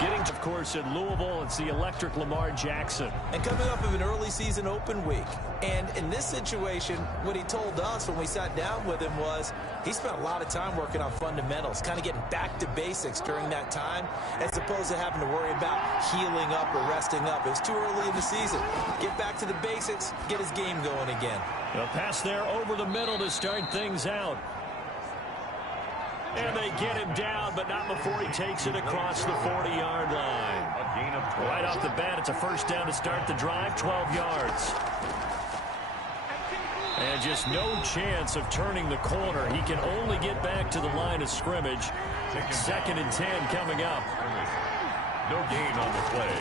Getting, of course, in Louisville, it's the electric Lamar Jackson. And coming off of an early season open week. And in this situation, what he told us when we sat down with him was he spent a lot of time working on fundamentals, kind of getting back to basics during that time, as opposed to having to worry about healing up or resting up. It was too early in the season. Get back to the basics, get his game going again. A pass there over the middle to start things out. And they get him down, but not before he takes it across the 40-yard line. Right off the bat, it's a first down to start the drive, 12 yards. And just no chance of turning the corner. He can only get back to the line of scrimmage. 2nd and 10 coming up. No gain on the play.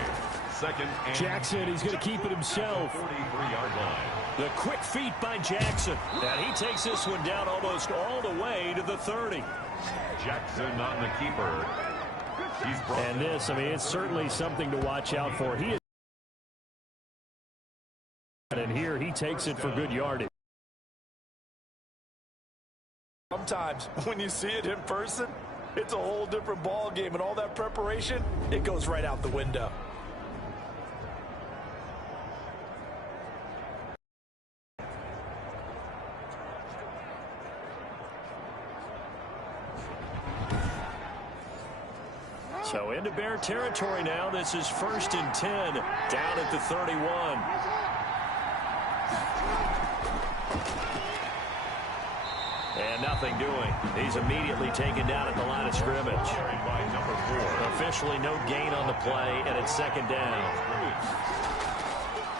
2nd and Jackson, he's going to keep it himself. 43-yard line. The quick feet by Jackson. And he takes this one down almost all the way to the 30. Jackson on the keeper. And this, I mean, it's certainly something to watch out for. He is, and here he takes it for good yardage. Sometimes when you see it in person, it's a whole different ball game, and all that preparation, it goes right out the window. So into Bear territory now. This is 1st and 10 down at the 31. And nothing doing. He's immediately taken down at the line of scrimmage. By number 4. Officially no gain on the play, and it's 2nd down.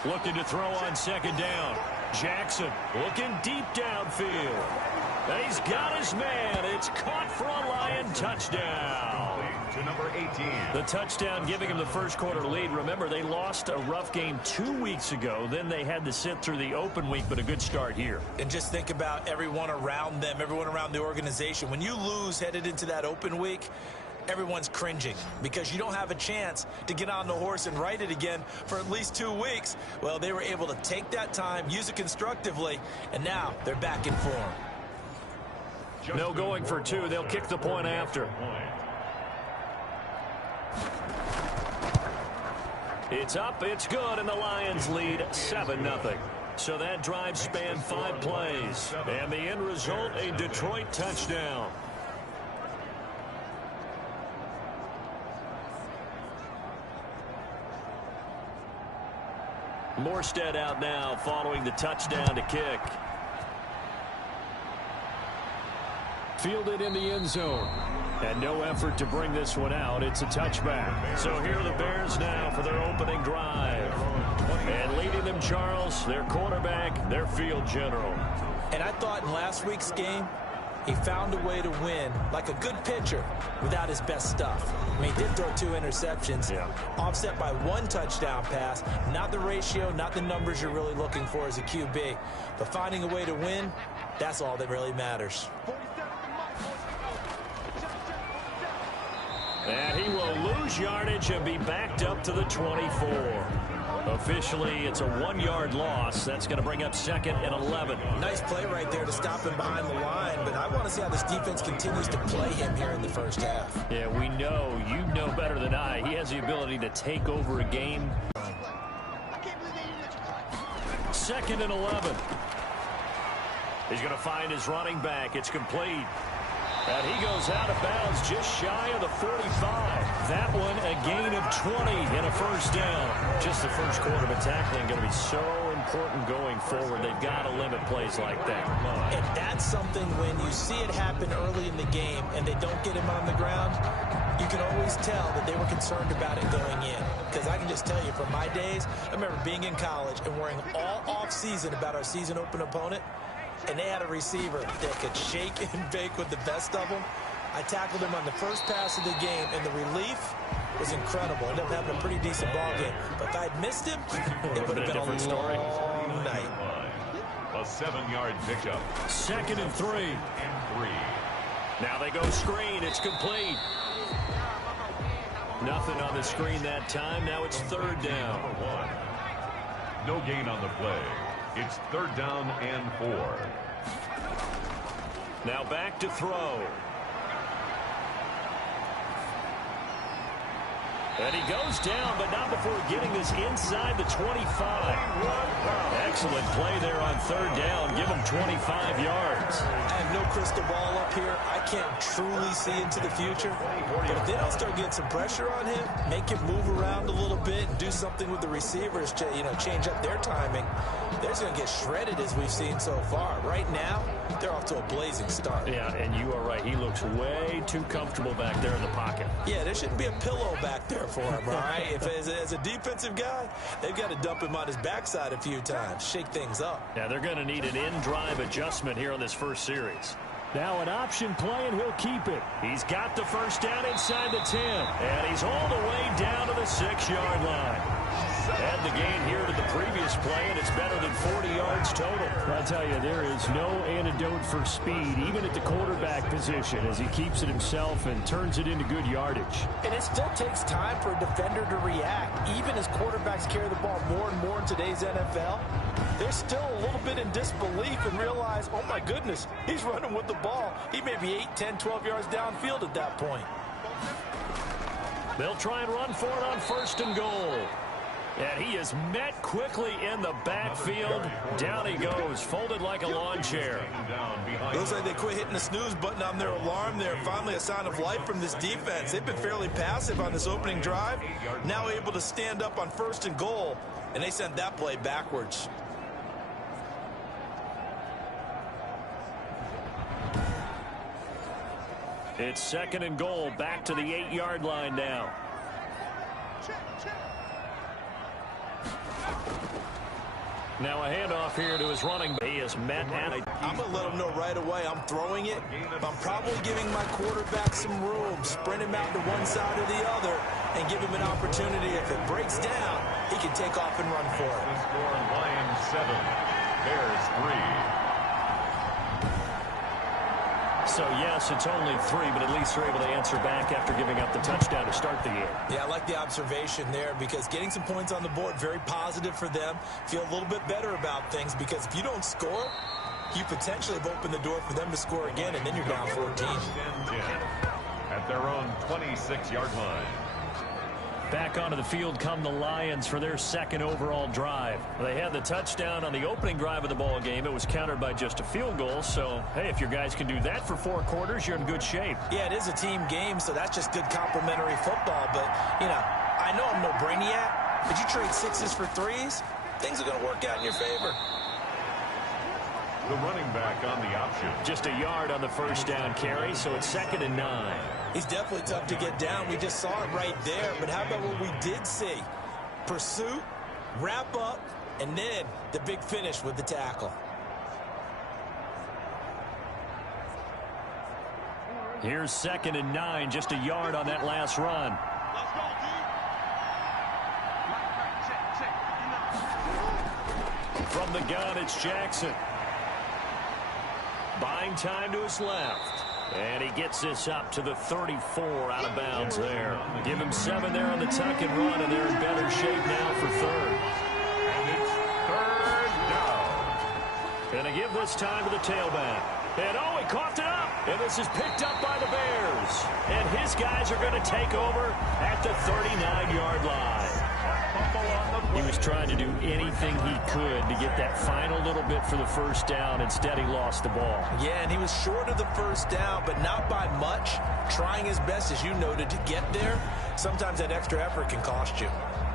Looking to throw on 2nd down. Jackson looking deep downfield. And he's got his man. It's caught for a Lion touchdown. To number 18. The touchdown giving him the first quarter lead. Remember, they lost a rough game 2 weeks ago. Then they had to sit through the open week, but a good start here. And just think about everyone around them, everyone around the organization. When you lose headed into that open week, everyone's cringing because you don't have a chance to get on the horse and ride it again for at least 2 weeks. Well, they were able to take that time, use it constructively, and now they're back in form. No going for 2. They'll kick the point after. It's up, it's good, and the Lions lead 7-0. So that drive spanned 5 plays. And the end result, a Detroit touchdown. Morstead out now following the touchdown to kick. Fielded in the end zone. And no effort to bring this one out. It's a touchback. So here are the Bears now for their opening drive. And leading them, Charles, their quarterback, their field general. And I thought in last week's game, he found a way to win like a good pitcher without his best stuff. I mean, he did throw 2 interceptions, offset by 1 touchdown pass. Not the ratio, not the numbers you're really looking for as a QB. But finding a way to win, that's all that really matters. And he will lose yardage and be backed up to the 24. Officially, it's a 1-yard loss. That's going to bring up 2nd and 11. Nice play right there to stop him behind the line, but I want to see how this defense continues to play him here in the first half. Yeah, we know, you know better than I, he has the ability to take over a game. 2nd and 11. He's going to find his running back. It's complete. And he goes out of bounds just shy of the 45. That one a gain of 20 and a first down. Just the first quarter, but tackling going to be so important going forward. They've got to limit plays like that. And that's something when you see it happen early in the game and they don't get him on the ground, you can always tell that they were concerned about it going in. Because I can just tell you from my days, I remember being in college and worrying all off-season about our season open opponent. And they had a receiver that could shake and bake with the best of them. I tackled him on the first pass of the game, and the relief was incredible. Ended up having a pretty decent ball game. But if I had missed him, it would have been a long night. A 7-yard pickup. 2nd and 3. Now they go screen. It's complete. Nothing on the screen that time. Now it's 3rd down. No gain on the play. It's 3rd down and 4. Now back to throw. And he goes down, but not before getting this inside the 25. Excellent play there on third down. Give him 25 yards. I have no crystal ball up here. I can't truly see into the future. But if they don't start getting some pressure on him, make him move around a little bit, and do something with the receivers to, change up their timing, they're just going to get shredded as we've seen so far. Right now, they're off to a blazing start. Yeah, and you are right. He looks way too comfortable back there in the pocket. Yeah, there shouldn't be a pillow back there for him, all right? If as a defensive guy, they've got to dump him on his backside a few times, shake things up. Yeah, they're going to need an in-drive adjustment here on this first series. Now an option play, and he'll keep it. He's got the first down inside the 10, and he's all the way down to the 6-yard line. Add the gain here to the previous play, and it's better than 40 yards total. I'll tell you, there is no antidote for speed, even at the quarterback position, as he keeps it himself and turns it into good yardage. And it still takes time for a defender to react. Even as quarterbacks carry the ball more and more in today's NFL, they're still a little bit in disbelief and realize, oh my goodness, he's running with the ball. He may be 8, 10, 12 yards downfield at that point. They'll try and run for it on first and goal. And he is met quickly in the backfield. Down he goes, folded like a lawn chair. Looks like they quit hitting the snooze button on their alarm there. Finally a sign of life from this defense. They've been fairly passive on this opening drive. Now able to stand up on first and goal, and they sent that play backwards. It's second and goal, back to the 8-yard line now. Now a handoff here to his running back. He is met at it. I'm going to let him know right away I'm throwing it, but I'm probably giving my quarterback some room. Sprint him out to one side or the other and give him an opportunity. If it breaks down, he can take off and run for it. The score, Lions 7, Bears 3. So, yes, it's only 3, but at least they're able to answer back after giving up the touchdown to start the game. Yeah, I like the observation there because getting some points on the board, very positive for them. Feel a little bit better about things because if you don't score, you potentially have opened the door for them to score again, and then you're down 14. At their own 26-yard line. Back onto the field come the Lions for their second overall drive. They had the touchdown on the opening drive of the ball game. It was countered by just a field goal. So, hey, if your guys can do that for 4 quarters, you're in good shape. Yeah, it is a team game, so that's just good complimentary football. But, I know I'm no brainiac, but you trade 6s for 3s, things are going to work out in your favor. The running back on the option. Just a yard on the first down carry, so it's second and 9. He's definitely tough to get down. We just saw it right there. But how about what we did see? Pursuit, wrap up, and then the big finish with the tackle. Here's second and 9, just a yard on that last run. From the gun, it's Jackson. Buying time to his left. And he gets this up to the 34 out of bounds there. Give him 7 there on the tuck and run, and they're in better shape now for third. And it's third down. And they give this time to the tailback. And oh, he coughed it up. And this is picked up by the Bears. And his guys are going to take over at the 39-yard line. He was trying to do anything he could to get that final little bit for the first down. Instead, he lost the ball. Yeah, and he was short of the first down, but not by much. Trying his best, as you noted, to get there. Sometimes that extra effort can cost you.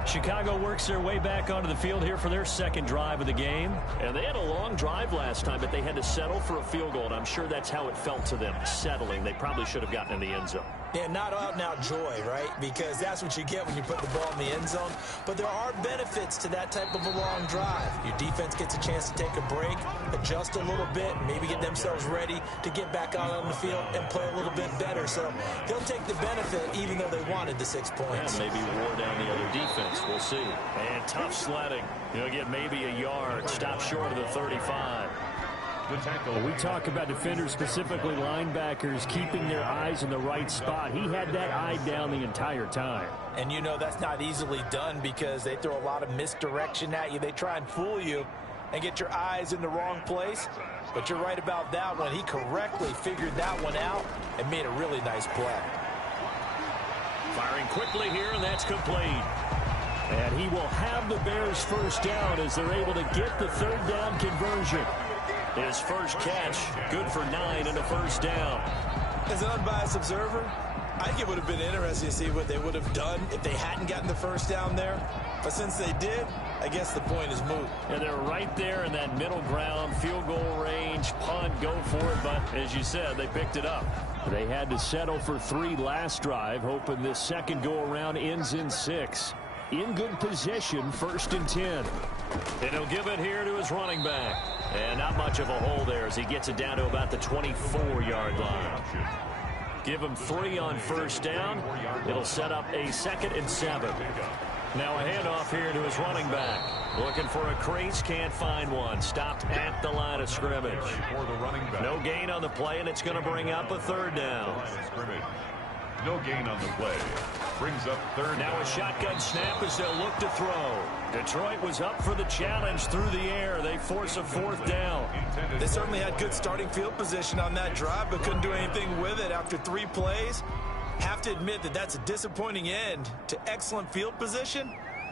Chicago works their way back onto the field here for their second drive of the game. And they had a long drive last time, but they had to settle for a field goal. And I'm sure that's how it felt to them, settling. They probably should have gotten in the end zone. Yeah, not out-and-out joy, right? Because that's what you get when you put the ball in the end zone. But there are benefits to that type of a long drive. Your defense gets a chance to take a break, adjust a little bit, maybe get themselves ready to get back out on the field and play a little bit better. So they'll take the benefit even though they wanted the 6 points. Yeah, maybe wore down the other defense. We'll see. And tough sledding. He'll get maybe a yard. Stop short of the 35. The tackle. We talk about defenders, specifically linebackers, keeping their eyes in the right spot. He had that eye down the entire time. And you know that's not easily done because they throw a lot of misdirection at you. They try and fool you and get your eyes in the wrong place. But you're right about that one. He correctly figured that one out and made a really nice play. Firing quickly here, and that's complete. And he will have the Bears first down as they're able to get the third down conversion. His first catch, good for 9 and a first down. As an unbiased observer, I think it would have been interesting to see what they would have done if they hadn't gotten the first down there. But since they did, I guess the point is moot. And they're right there in that middle ground, field goal range, punt, go for it. But as you said, they picked it up. They had to settle for 3 last drive, hoping this second go-around ends in 6. In good position, 1st and 10. And he'll give it here to his running back. And not much of a hole there as he gets it down to about the 24-yard line. Give him 3 on first down. It'll set up a 2nd and 7. Now a handoff here to his running back. Looking for a crease, can't find one. Stopped at the line of scrimmage. No gain on the play, and it's going to bring up a 3rd down. No gain on the play. Brings up 3rd. Now a shotgun snap as they'll look to throw. Detroit was up for the challenge through the air. They force a 4th down. They certainly had good starting field position on that drive, but couldn't do anything with it after 3 plays. Have to admit that that's a disappointing end to excellent field position.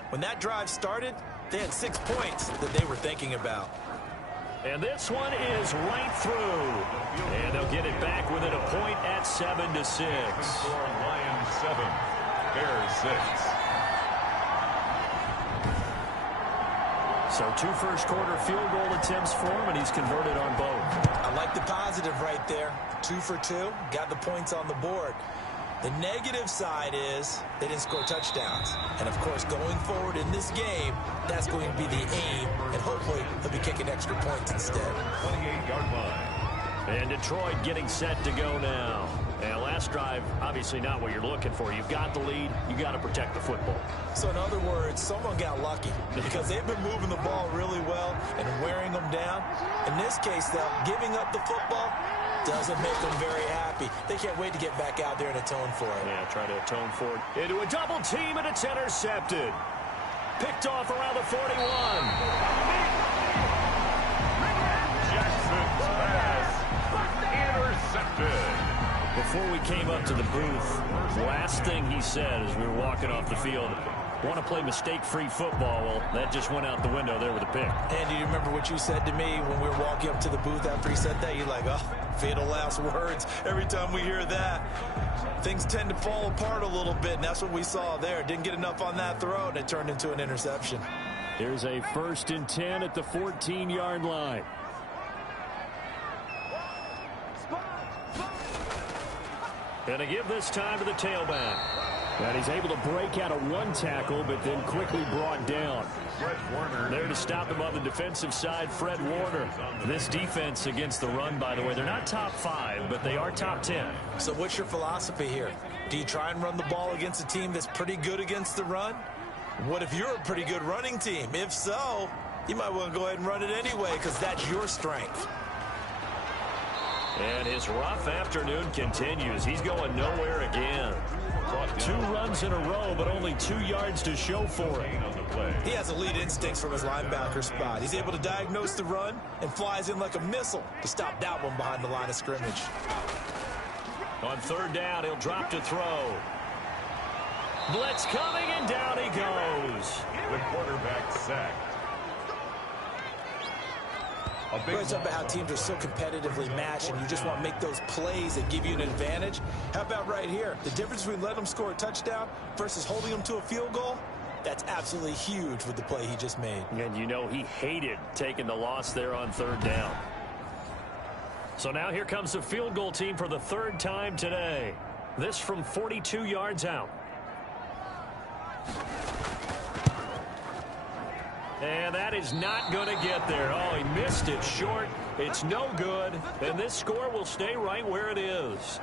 When that drive started, they had 6 points that they were thinking about. And this one is right through. And they'll get it back within a point at 7-6. Lions 7, Bears 6. So 2 first-quarter field goal attempts for him, and he's converted on both. I like the positive right there. 2 for 2, got the points on the board. The negative side is they didn't score touchdowns. And, of course, going forward in this game, that's going to be the aim, and hopefully they'll be kicking extra points instead. 28-yard line. And Detroit getting set to go now. And last drive, obviously not what you're looking for. You've got the lead. You've got to protect the football. So, in other words, someone got lucky because they've been moving the ball really well and wearing them down. In this case, though, giving up the football doesn't make them very happy. They can't wait to get back out there and atone for it. Yeah, try to atone for it. Into a double team, and it's intercepted. Picked off around the 41. Jackson's pass intercepted. Before we came up to the booth, last thing he said as we were walking off the field, want to play mistake-free football. Well, that just went out the window there with a pick. And do you remember what you said to me when we were walking up to the booth after he said that? You're like, oh, fatal last words. Every time we hear that, things tend to fall apart a little bit, and that's what we saw there. Didn't get enough on that throw, and it turned into an interception. Here's a 1st and 10 at the 14-yard line. Gonna give this time to the tailback. And he's able to break out of 1 tackle, but then quickly brought down. Fred Warner. There to stop him on the defensive side, Fred Warner. This defense against the run, by the way, they're not top 5, but they are top 10. So what's your philosophy here? Do you try and run the ball against a team that's pretty good against the run? What if you're a pretty good running team? If so, you might want to go ahead and run it anyway because that's your strength. And his rough afternoon continues. He's going nowhere again. 2 runs in a row, but only 2 yards to show for it. He has elite instincts from his linebacker spot. He's able to diagnose the run and flies in like a missile to stop that one behind the line of scrimmage. On 3rd down, he'll drop to throw. Blitz coming, and down he goes. The quarterback sacked. It's about how teams are so competitively matched and you just want to make those plays that give you an advantage. How about right here? The difference between letting them score a touchdown versus holding them to a field goal, that's absolutely huge with the play he just made. And you know he hated taking the loss there on 3rd down. So now here comes the field goal team for the 3rd time today. This from 42 yards out. And that is not going to get there. Oh, he missed it short. It's no good. And this score will stay right where it is.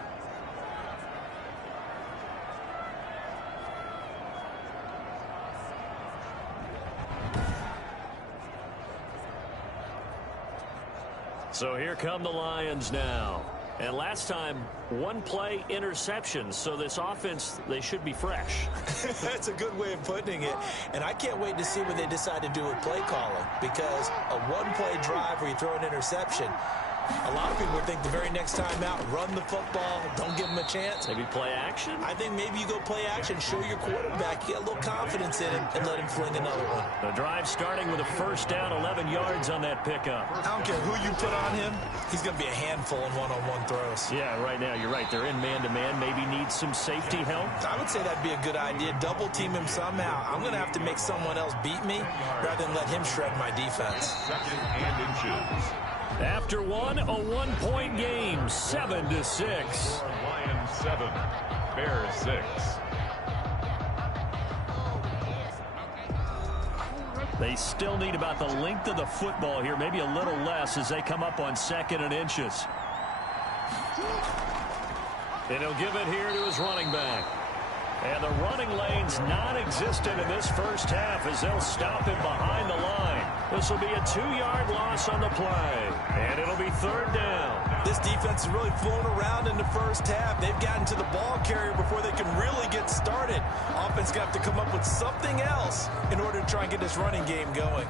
So here come the Lions now. And last time, 1 play interception. So this offense, they should be fresh. That's a good way of putting it. And I can't wait to see what they decide to do with play calling. Because a 1-play drive where you throw an interception, A lot of people would think the very next time out, run the football, don't give him a chance. Maybe play action? I think maybe you go play action, show your quarterback, get a little confidence in him, and let him fling another one. The drive starting with a first down, 11 yards on that pickup. I don't care who you put on him, he's going to be a handful in one-on-one throws. Yeah, right now, you're right. They're in man-to-man, maybe needs some safety help. I would say that'd be a good idea. Double team him somehow. I'm going to have to make someone else beat me rather than let him shred my defense. Second and inches. After one, a 1-point game, 7-6. Lions 7, Bears 6. They still need about the length of the football here, maybe a little less as they come up on 2nd and inches. And he'll give it here to his running back. And the running lane's non-existent in this first half as they'll stop him behind the line. This will be a 2-yard loss on the play. And it'll be 3rd down. This defense has really flown around in the first half. They've gotten to the ball carrier before they can really get started. Offense got to come up with something else in order to try and get this running game going.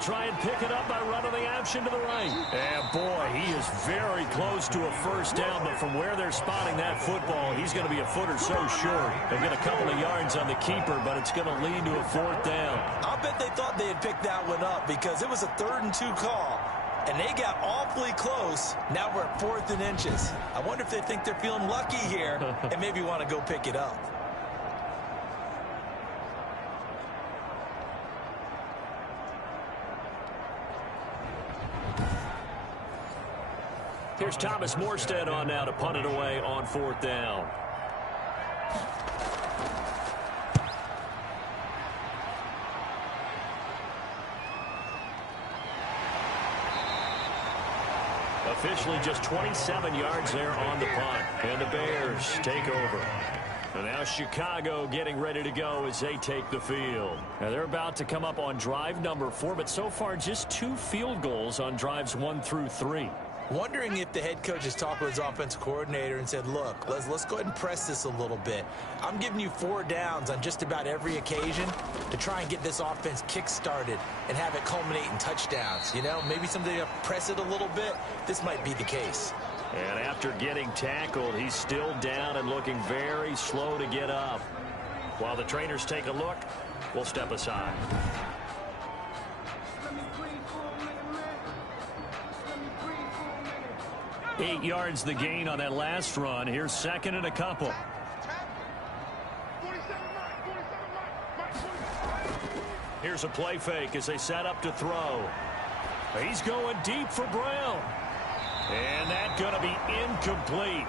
Try and pick it up by running the option to the right. And boy, he is very close to a first down, but from where they're spotting that football, he's going to be a foot or so short. They'll get a couple of yards on the keeper, but it's going to lead to a 4th down. I'll bet they thought they had picked that one up because it was a 3rd and 2 call, and they got awfully close. Now we're at 4th and inches. I wonder if they think they're feeling lucky here and maybe want to go pick it up. Here's Thomas Morstead on now to punt it away on 4th down. Officially just 27 yards there on the punt. And the Bears take over. And now Chicago getting ready to go as they take the field. Now they're about to come up on drive number 4, but so far just 2 field goals on drives 1 through 3. Wondering if the head coach has talked with his offensive coordinator and said, look, let's go ahead and press this a little bit. I'm giving you 4 downs on just about every occasion to try and get this offense kick-started and have it culminate in touchdowns. You know, maybe someday to press it a little bit. This might be the case. And after getting tackled, he's still down and looking very slow to get up. While the trainers take a look, we'll step aside. 8 yards the gain on that last run. Here's 2nd and a couple. Here's a play fake as they set up to throw. He's going deep for Brown. And that's going to be incomplete.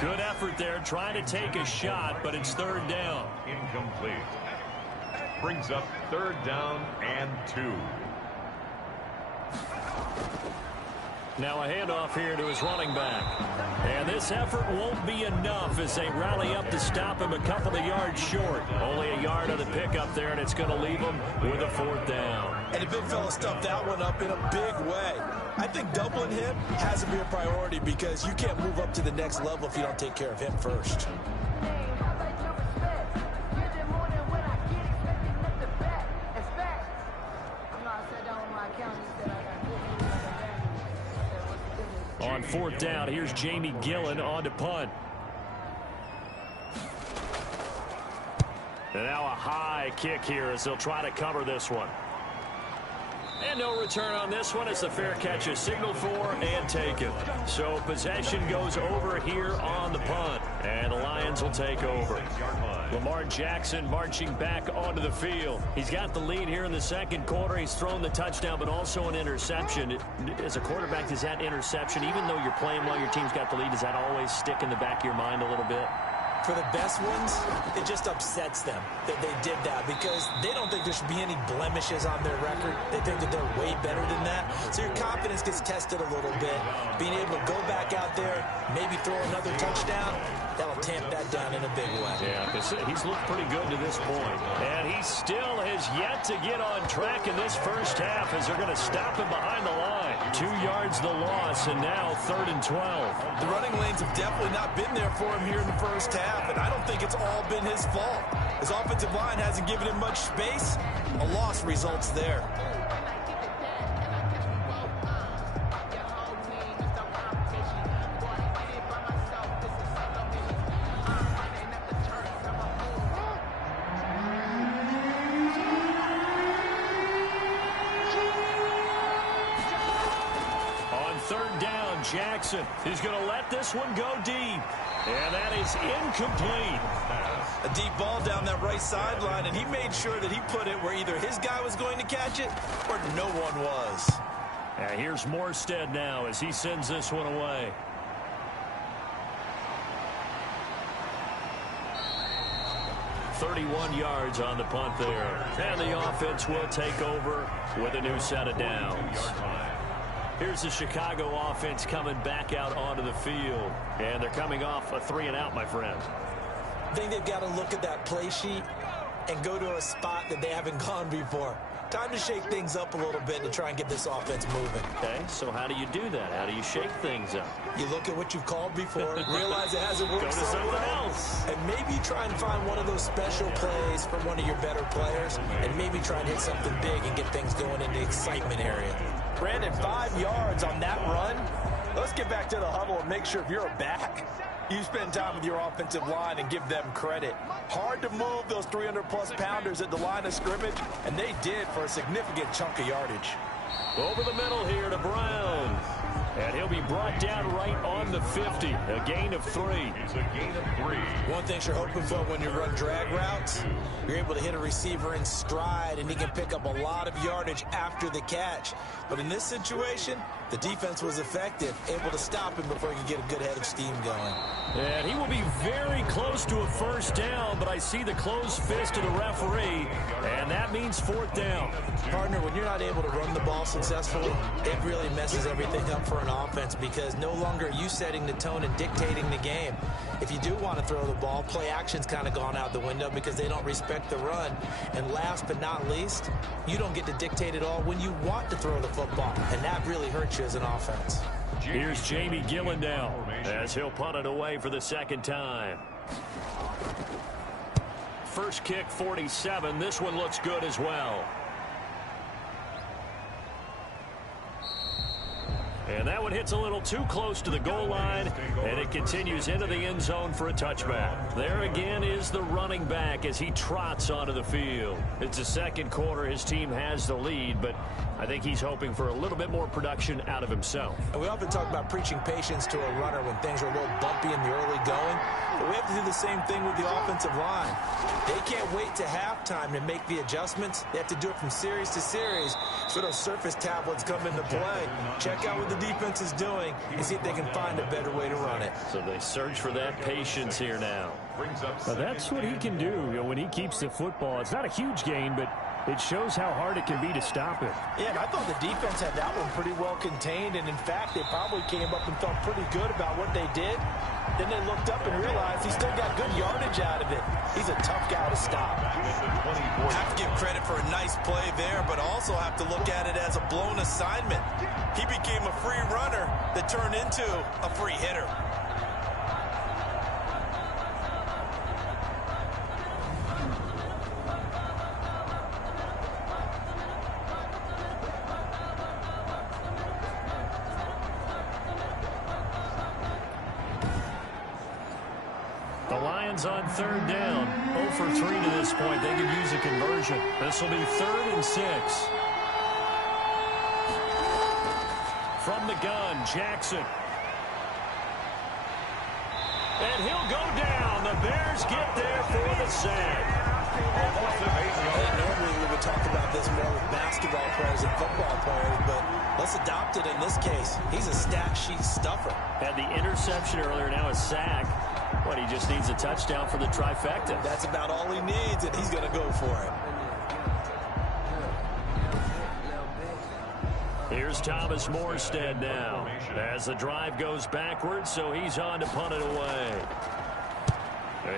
Good effort there trying to take a shot, but it's 3rd down. Incomplete. Brings up 3rd down and 2. Now a handoff here to his running back. And this effort won't be enough as they rally up to stop him a couple of yards short. Only a yard on the pickup there, and it's going to leave him with a 4th down. And the big fella stuffed that one up in a big way. I think doubling him has to be a priority because you can't move up to the next level if you don't take care of him first. On 4th down, here's Jamie Gillen on to punt. And now a high kick here as they'll try to cover this one. And no return on this one as the fair catch is signaled for and taken. So possession goes over here on the punt. And the Lions will take over. Lamar Jackson marching back onto the field. He's got the lead here in the 2nd quarter. He's thrown the touchdown, but also an interception. As a quarterback, does that interception, even though you're playing while your team's got the lead, does that always stick in the back of your mind a little bit? For the best ones, it just upsets them that they did that because they don't think there should be any blemishes on their record. They think that they're way better than that. So your confidence gets tested a little bit. Being able to go back out there, maybe throw another touchdown, That'll tamp that down in a big way. Yeah, because he's looked pretty good to this point. And he still has yet to get on track in this first half as they're going to stop him behind the line. 2 yards the loss, and now 3rd and 12. The running lanes have definitely not been there for him here in the first half, and I don't think it's all been his fault. His offensive line hasn't given him much space. A loss results there. Jackson is going to let this one go deep. And that is incomplete. A deep ball down that right sideline, and he made sure that he put it where either his guy was going to catch it or no one was. Here's Morstead now as he sends this one away. .31 yards on the punt there. And the offense will take over with a new set of downs. Here's the Chicago offense coming back out onto the field. And they're coming off a 3-and-out, my friend. I think they've got to look at that play sheet and go to a spot that they haven't gone before. Time to shake things up a little bit to try and get this offense moving. Okay, so how do you do that? How do you shake things up? You look at what you've called before, realize it hasn't worked Go to something else. And maybe try and find one of those special plays from one of your better players, and maybe try and hit something big and get things going in the excitement area. Brandon, 5 yards on that run. Let's get back to the huddle and make sure if you're a back, you spend time with your offensive line and give them credit. Hard to move those 300-plus pounders at the line of scrimmage, and they did for a significant chunk of yardage. Over the middle here to Brown. And he'll be brought down right on the 50. A gain of 3. It's a gain of 3. One thing you're hoping for when you run drag routes, you're able to hit a receiver in stride, and he can pick up a lot of yardage after the catch. But in this situation, the defense was effective, able to stop him before he could get a good head of steam going. And he will be very close to a first down, but I see the closed fist of the referee, and that means 4th down. Partner, when you're not able to run the ball successfully, it really messes everything up for an offense, because no longer are you setting the tone and dictating the game. If you do want to throw the ball, play action's kind of gone out the window because they don't respect the run. And last but not least, you don't get to dictate it all when you want to throw the football, and that really hurts you as an offense. Here's Jamie Gillandale as he'll punt it away for the 2nd time. First kick, 47. This one looks good as well. And that one hits a little too close to the goal line, and it continues into the end zone for a touchback. There again is the running back as he trots onto the field. It's the 2nd quarter. His team has the lead, but I think he's hoping for a little bit more production out of himself. And we often talk about preaching patience to a runner when things are a little bumpy in the early going, but we have to do the same thing with the offensive line. They can't wait to halftime to make the adjustments. They have to do it from series to series so those surface tablets come into play. Check out what the defense is doing and see if they can find a better way to run it. So they search for that patience here now. Well, that's what he can do, when he keeps the football. It's not a huge gain, but it shows how hard it can be to stop it. Yeah, and I thought the defense had that one pretty well contained, and in fact, they probably came up and felt pretty good about what they did. Then they looked up and realized he still got good yardage out of it. He's a tough guy to stop. Have to give credit for a nice play there, but also have to look at it as a blown assignment. He became a free runner that turned into a free hitter. On 3rd down, 0 for 3 to this point. They could use a conversion. This will be 3rd and 6. From the gun, Jackson. And he'll go down. The Bears get there for the sack. Normally we would talk about this more with basketball players and football players, but let's adopt it in this case. He's a stat sheet stuffer. Had the interception earlier, now a sack. But he just needs a touchdown for the trifecta. That's about all he needs, and he's going to go for it. Here's Thomas Morstead now as the drive goes backwards, so he's on to punt it away.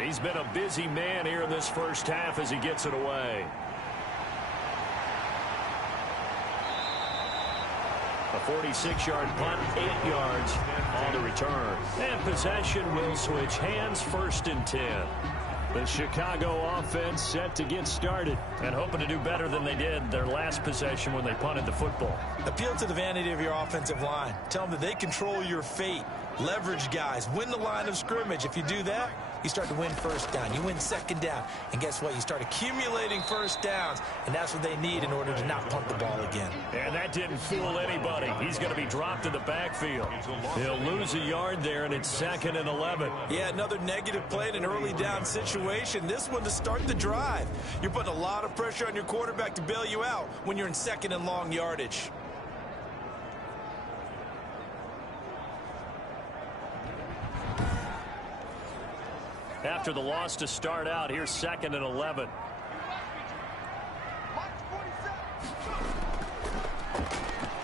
He's been a busy man here in this first half as he gets it away. A 46-yard punt, 8 yards on the return. And possession will switch hands, 1st and 10. The Chicago offense set to get started and hoping to do better than they did their last possession when they punted the football. Appeal to the vanity of your offensive line. Tell them that they control your fate. Leverage guys. Win the line of scrimmage. If you do that, you start to win 1st down. You win 2nd down. And guess what? You start accumulating 1st downs. And that's what they need in order to not punt the ball again. And that didn't fool anybody. He's going to be dropped in the backfield. He'll lose a yard there, and it's 2nd and 11. Yeah, another negative play in an early down situation. This one to start the drive. You're putting a lot of pressure on your quarterback to bail you out when you're in 2nd and long yardage. After the loss to start out, here's 2nd and 11.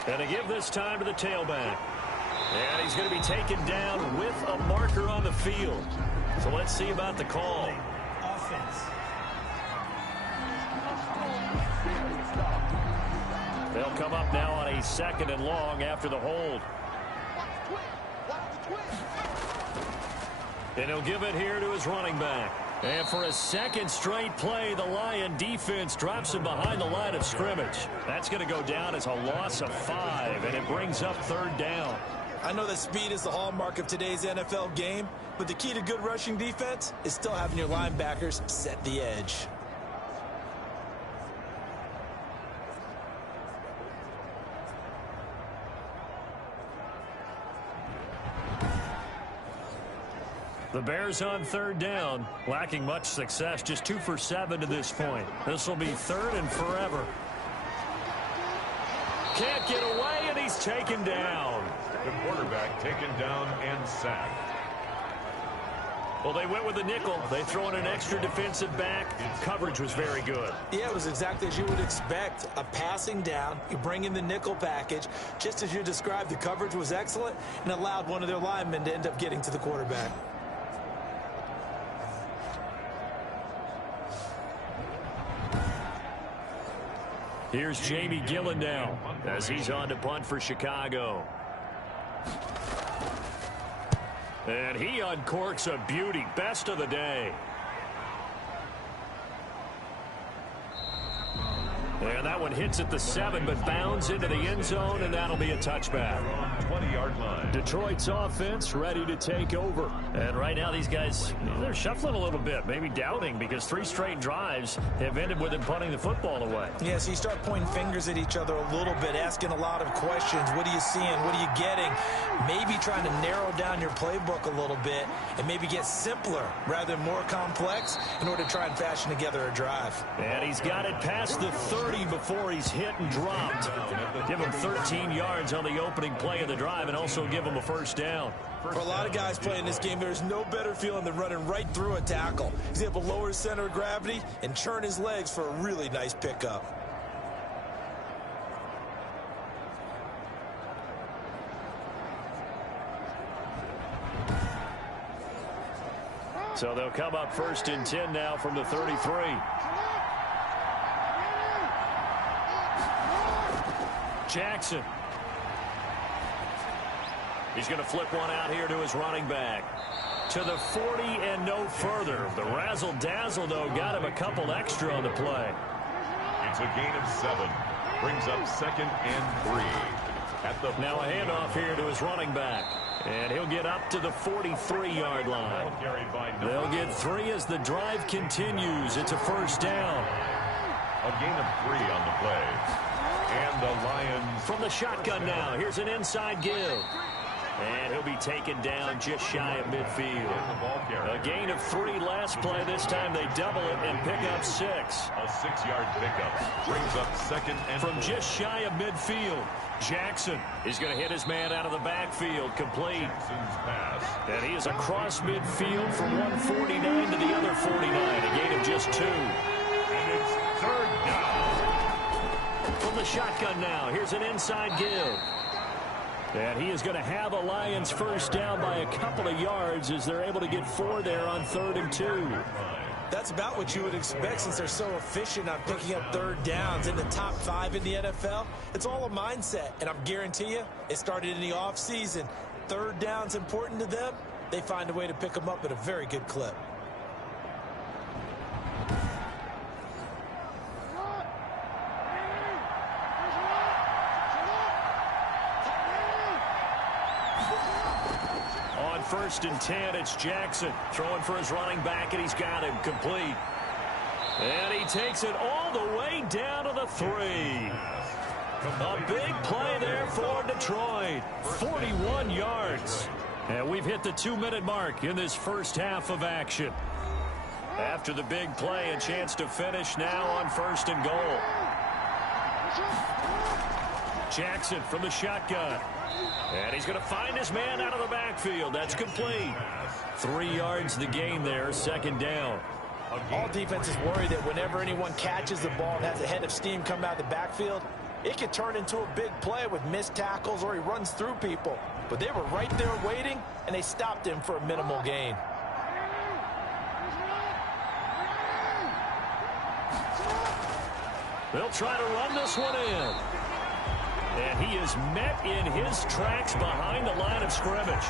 And to give this time to the tailback. And he's going to be taken down with a marker on the field. So let's see about the call. Offense. They'll come up now on a 2nd and long after the hold. And he'll give it here to his running back. And for a 2nd straight play, the Lion defense drops him behind the line of scrimmage. That's going to go down as a loss of 5, and it brings up 3rd down. I know that speed is the hallmark of today's NFL game, but the key to good rushing defense is still having your linebackers set the edge. The Bears on 3rd down, lacking much success, just 2 for 7 to this point. This will be 3rd and forever. Can't get away, and he's taken down. The quarterback taken down and sacked. Well, they went with the nickel. They throw in an extra defensive back. Coverage was very good. Yeah, it was exactly as you would expect. A passing down, you bring in the nickel package. Just as you described, the coverage was excellent and allowed one of their linemen to end up getting to the quarterback. Here's Jamie Gillen now as he's on to punt for Chicago. And he uncorks a beauty. Best of the day. And that one hits at the 7, but bounds into the end zone, and that'll be a touchback. 20-yard line. Detroit's offense ready to take over. And right now these guys, they're shuffling a little bit, maybe doubting, because 3 straight drives have ended with them punting the football away. Yeah, so you start pointing fingers at each other a little bit, asking a lot of questions. What are you seeing? What are you getting? Maybe trying to narrow down your playbook a little bit and maybe get simpler rather than more complex in order to try and fashion together a drive. And he's got it past the 30 before he's hit and dropped. Give him 13 yards on the opening play of the drive and also give him a 1st down. For a lot of guys playing this game, there's no better feeling than running right through a tackle. He's able to lower his center of gravity and churn his legs for a really nice pickup. So they'll come up 1st and 10 now from the 33. Jackson. He's going to flip one out here to his running back. To the 40 and no further. The razzle-dazzle, though, got him a couple extra on the play. It's a gain of 7. Brings up 2nd and 3. Now a handoff here to his running back. And he'll get up to the 43-yard line. They'll get 3 as the drive continues. It's a 1st down. A gain of 3 on the play. And the Lions. From the shotgun now. Here's an inside give. And he'll be taken down just shy of midfield. A gain of 3 last play. This time they double it and pick up 6. A 6-yard pickup. Brings up 2nd and 4. From just shy of midfield. Jackson is going to hit his man out of the backfield. Complete. Jackson's pass. And he is across midfield from 149 to the other 49. A gain of just 2. And it's 3rd down. From the shotgun now. Here's an inside give. And he is going to have a Lions first down by a couple of yards as they're able to get 4 there on 3rd and 2. That's about what you would expect since they're so efficient on picking up 3rd downs in the top 5 in the NFL. It's all a mindset, and I'm guarantee you it started in the offseason. 3rd down's important to them. They find a way to pick them up at a very good clip. On 1st and 10, it's Jackson throwing for his running back, and he's got him complete. And he takes it all the way down to the 3. A big play there for Detroit. 41 yards. And we've hit the 2-minute mark in this first half of action. After the big play, a chance to finish now on 1st and goal. Jackson from the shotgun. And he's going to find his man out of the backfield. That's complete. 3 yards the gain there, 2nd down. All defenses worry that whenever anyone catches the ball and has a head of steam come out of the backfield, it could turn into a big play with missed tackles or he runs through people. But they were right there waiting, and they stopped him for a minimal gain. They'll try to run this one in. And he is met in his tracks behind the line of scrimmage.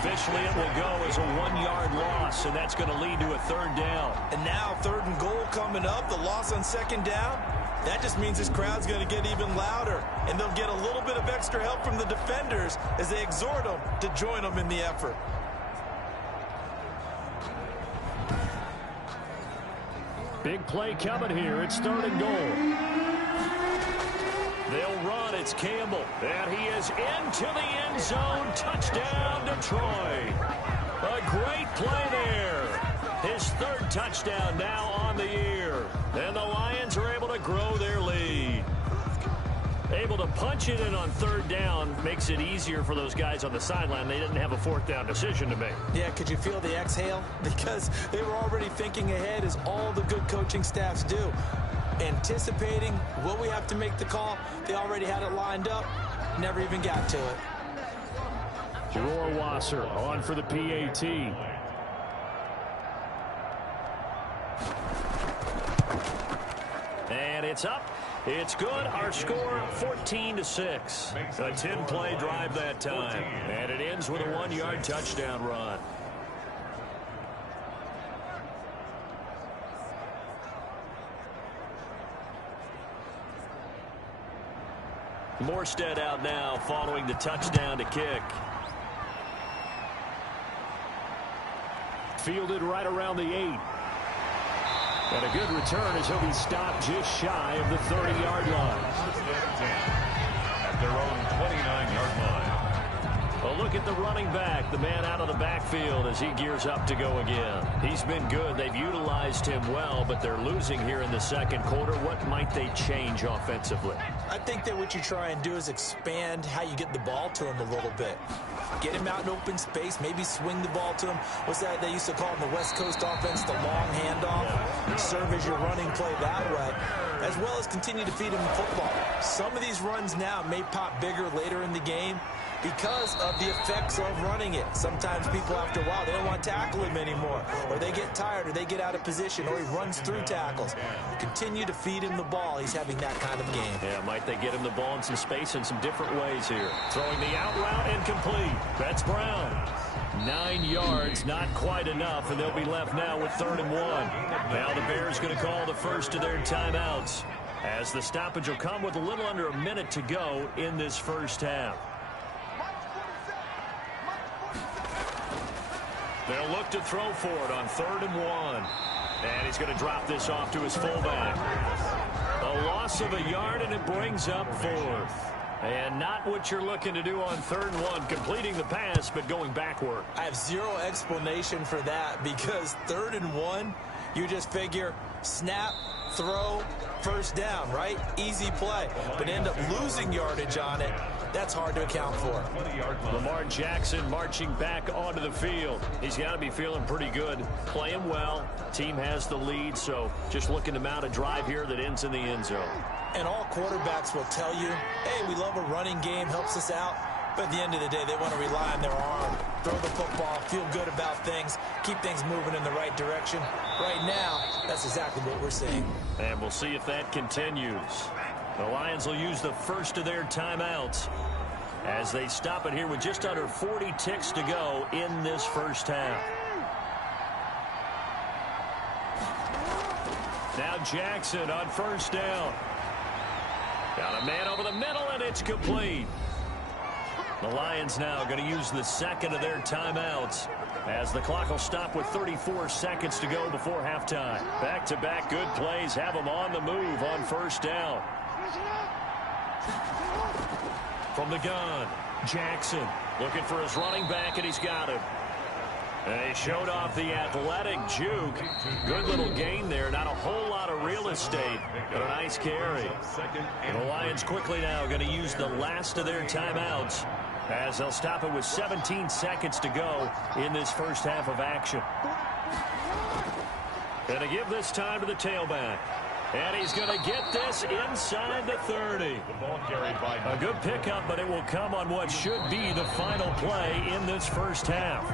Officially, it will go as a 1-yard loss, and that's going to lead to a 3rd down. And now 3rd and goal coming up, the loss on 2nd down. That just means this crowd's going to get even louder, and they'll get a little bit of extra help from the defenders as they exhort them to join them in the effort. Big play coming here. It's 3rd and goal. They'll run. It's Campbell. And he is into the end zone. Touchdown, Detroit. A great play there. His 3rd touchdown now on the year. And the Lions are able to grow their lead. Able to punch it in on 3rd down makes it easier for those guys on the sideline. They didn't have a 4th down decision to make. Yeah, could you feel the exhale? Because they were already thinking ahead, as all the good coaching staffs do. Anticipating, will we have to make the call? They already had it lined up, never even got to it. Rohrwasser on for the PAT. And it's up. It's good. Our score, 14-6. A 10-play drive that time. And it ends with a 1-yard touchdown run. Morstead out now following the touchdown to kick. Fielded right around the 8. And a good return as he'll be stopped just shy of the 30-yard line. At their own 29-yard line. A look at the running back, the man out of the backfield as he gears up to go again. He's been good. They've utilized him well, but they're losing here in the 2nd quarter. What might they change offensively? I think that what you try and do is expand how you get the ball to him a little bit. Get him out in open space, maybe swing the ball to him. What's that they used to call in the West Coast offense, the long handoff? Serve as your running play that way, as well as continue to feed him football. Some of these runs now may pop bigger later in the game because of the effects of running it. Sometimes people, after a while, they don't want to tackle him anymore, or they get tired, or they get out of position, or he runs through tackles. Continue to feed him the ball. He's having that kind of game. Yeah, might they get him the ball in some space in some different ways here. Throwing the out route incomplete. That's Brown. 9 yards, not quite enough, and they'll be left now with 3rd and 1. Now the Bears going to call the first of their timeouts, as the stoppage will come with a little under a minute to go in this first half. They'll look to throw for it on 3rd and 1. And he's going to drop this off to his fullback. A loss of a yard, and it brings up 4th. And not what you're looking to do on 3rd and 1, completing the pass, but going backward. I have zero explanation for that, because 3rd and 1, you just figure snap, throw, first down, right? Easy play. But end up losing yardage on it. That's hard to account for. Lamar Jackson marching back onto the field. He's got to be feeling pretty good. Playing well. Team has the lead, so just looking to mount a drive here that ends in the end zone. And all quarterbacks will tell you, hey, we love a running game, helps us out. But at the end of the day, they want to rely on their arm, throw the football, feel good about things, keep things moving in the right direction. Right now, that's exactly what we're seeing. And we'll see if that continues. The Lions will use the first of their timeouts as they stop it here with just under 40 ticks to go in this first half. Now Jackson on first down. Got a man over the middle, and it's complete. The Lions now going to use the second of their timeouts as the clock will stop with 34 seconds to go before halftime. Back-to-back good plays have them on the move on first down. From the gun, Jackson looking for his running back, and he's got him. And he showed off the athletic juke. Good little gain there. Not a whole lot of real estate, but a nice carry. And the Lions quickly now going to use the last of their timeouts as they'll stop it with 17 seconds to go in this first half of action. Going to give this time to the tailback. And he's going to get this inside the 30. The ball carried by a good pickup, but it will come on what should be the final play in this first half.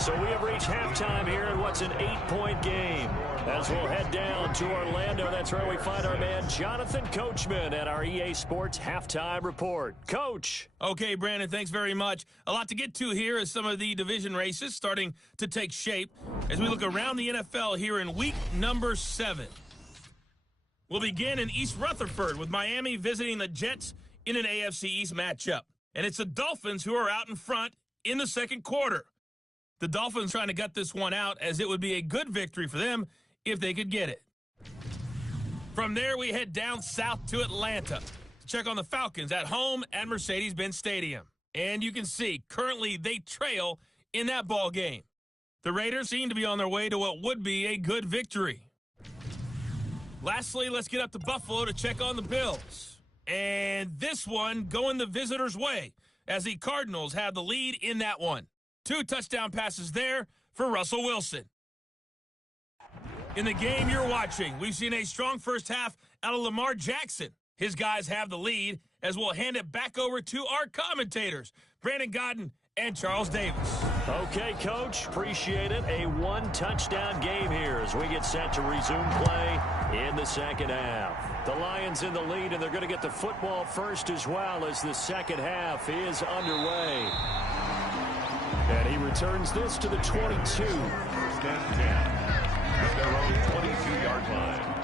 So we have reached halftime here in what's an 8-point game. As we'll head down to Orlando, that's where we find our man Jonathan Coachman at our EA Sports Halftime Report. Coach. Okay, Brandon, thanks very much. A lot to get to here as some of the division races starting to take shape as we look around the NFL here in week number 7. We'll begin in East Rutherford with Miami visiting the Jets in an AFC East matchup. And it's the Dolphins who are out in front in the second quarter. The Dolphins trying to gut this one out as it would be a good victory for them if they could get it. From there, we head down south to Atlanta to check on the Falcons at home at Mercedes-Benz Stadium. And you can see currently they trail in that ball game. The Raiders seem to be on their way to what would be a good victory. Lastly, let's get up to Buffalo to check on the Bills. And this one going the visitors' way as the Cardinals have the lead in that one. 2 touchdown passes there for Russell Wilson. In the game you're watching, we've seen a strong first half out of Lamar Jackson. His guys have the lead as we'll hand it back over to our commentators, Brandon Godden and Charles Davis. Okay, Coach, appreciate it. A 1-touchdown game here as we get set to resume play in the second half. The Lions in the lead, and they're going to get the football first as well as the second half is underway. And he returns this to the 22. First and 10 at their own 22-yard line.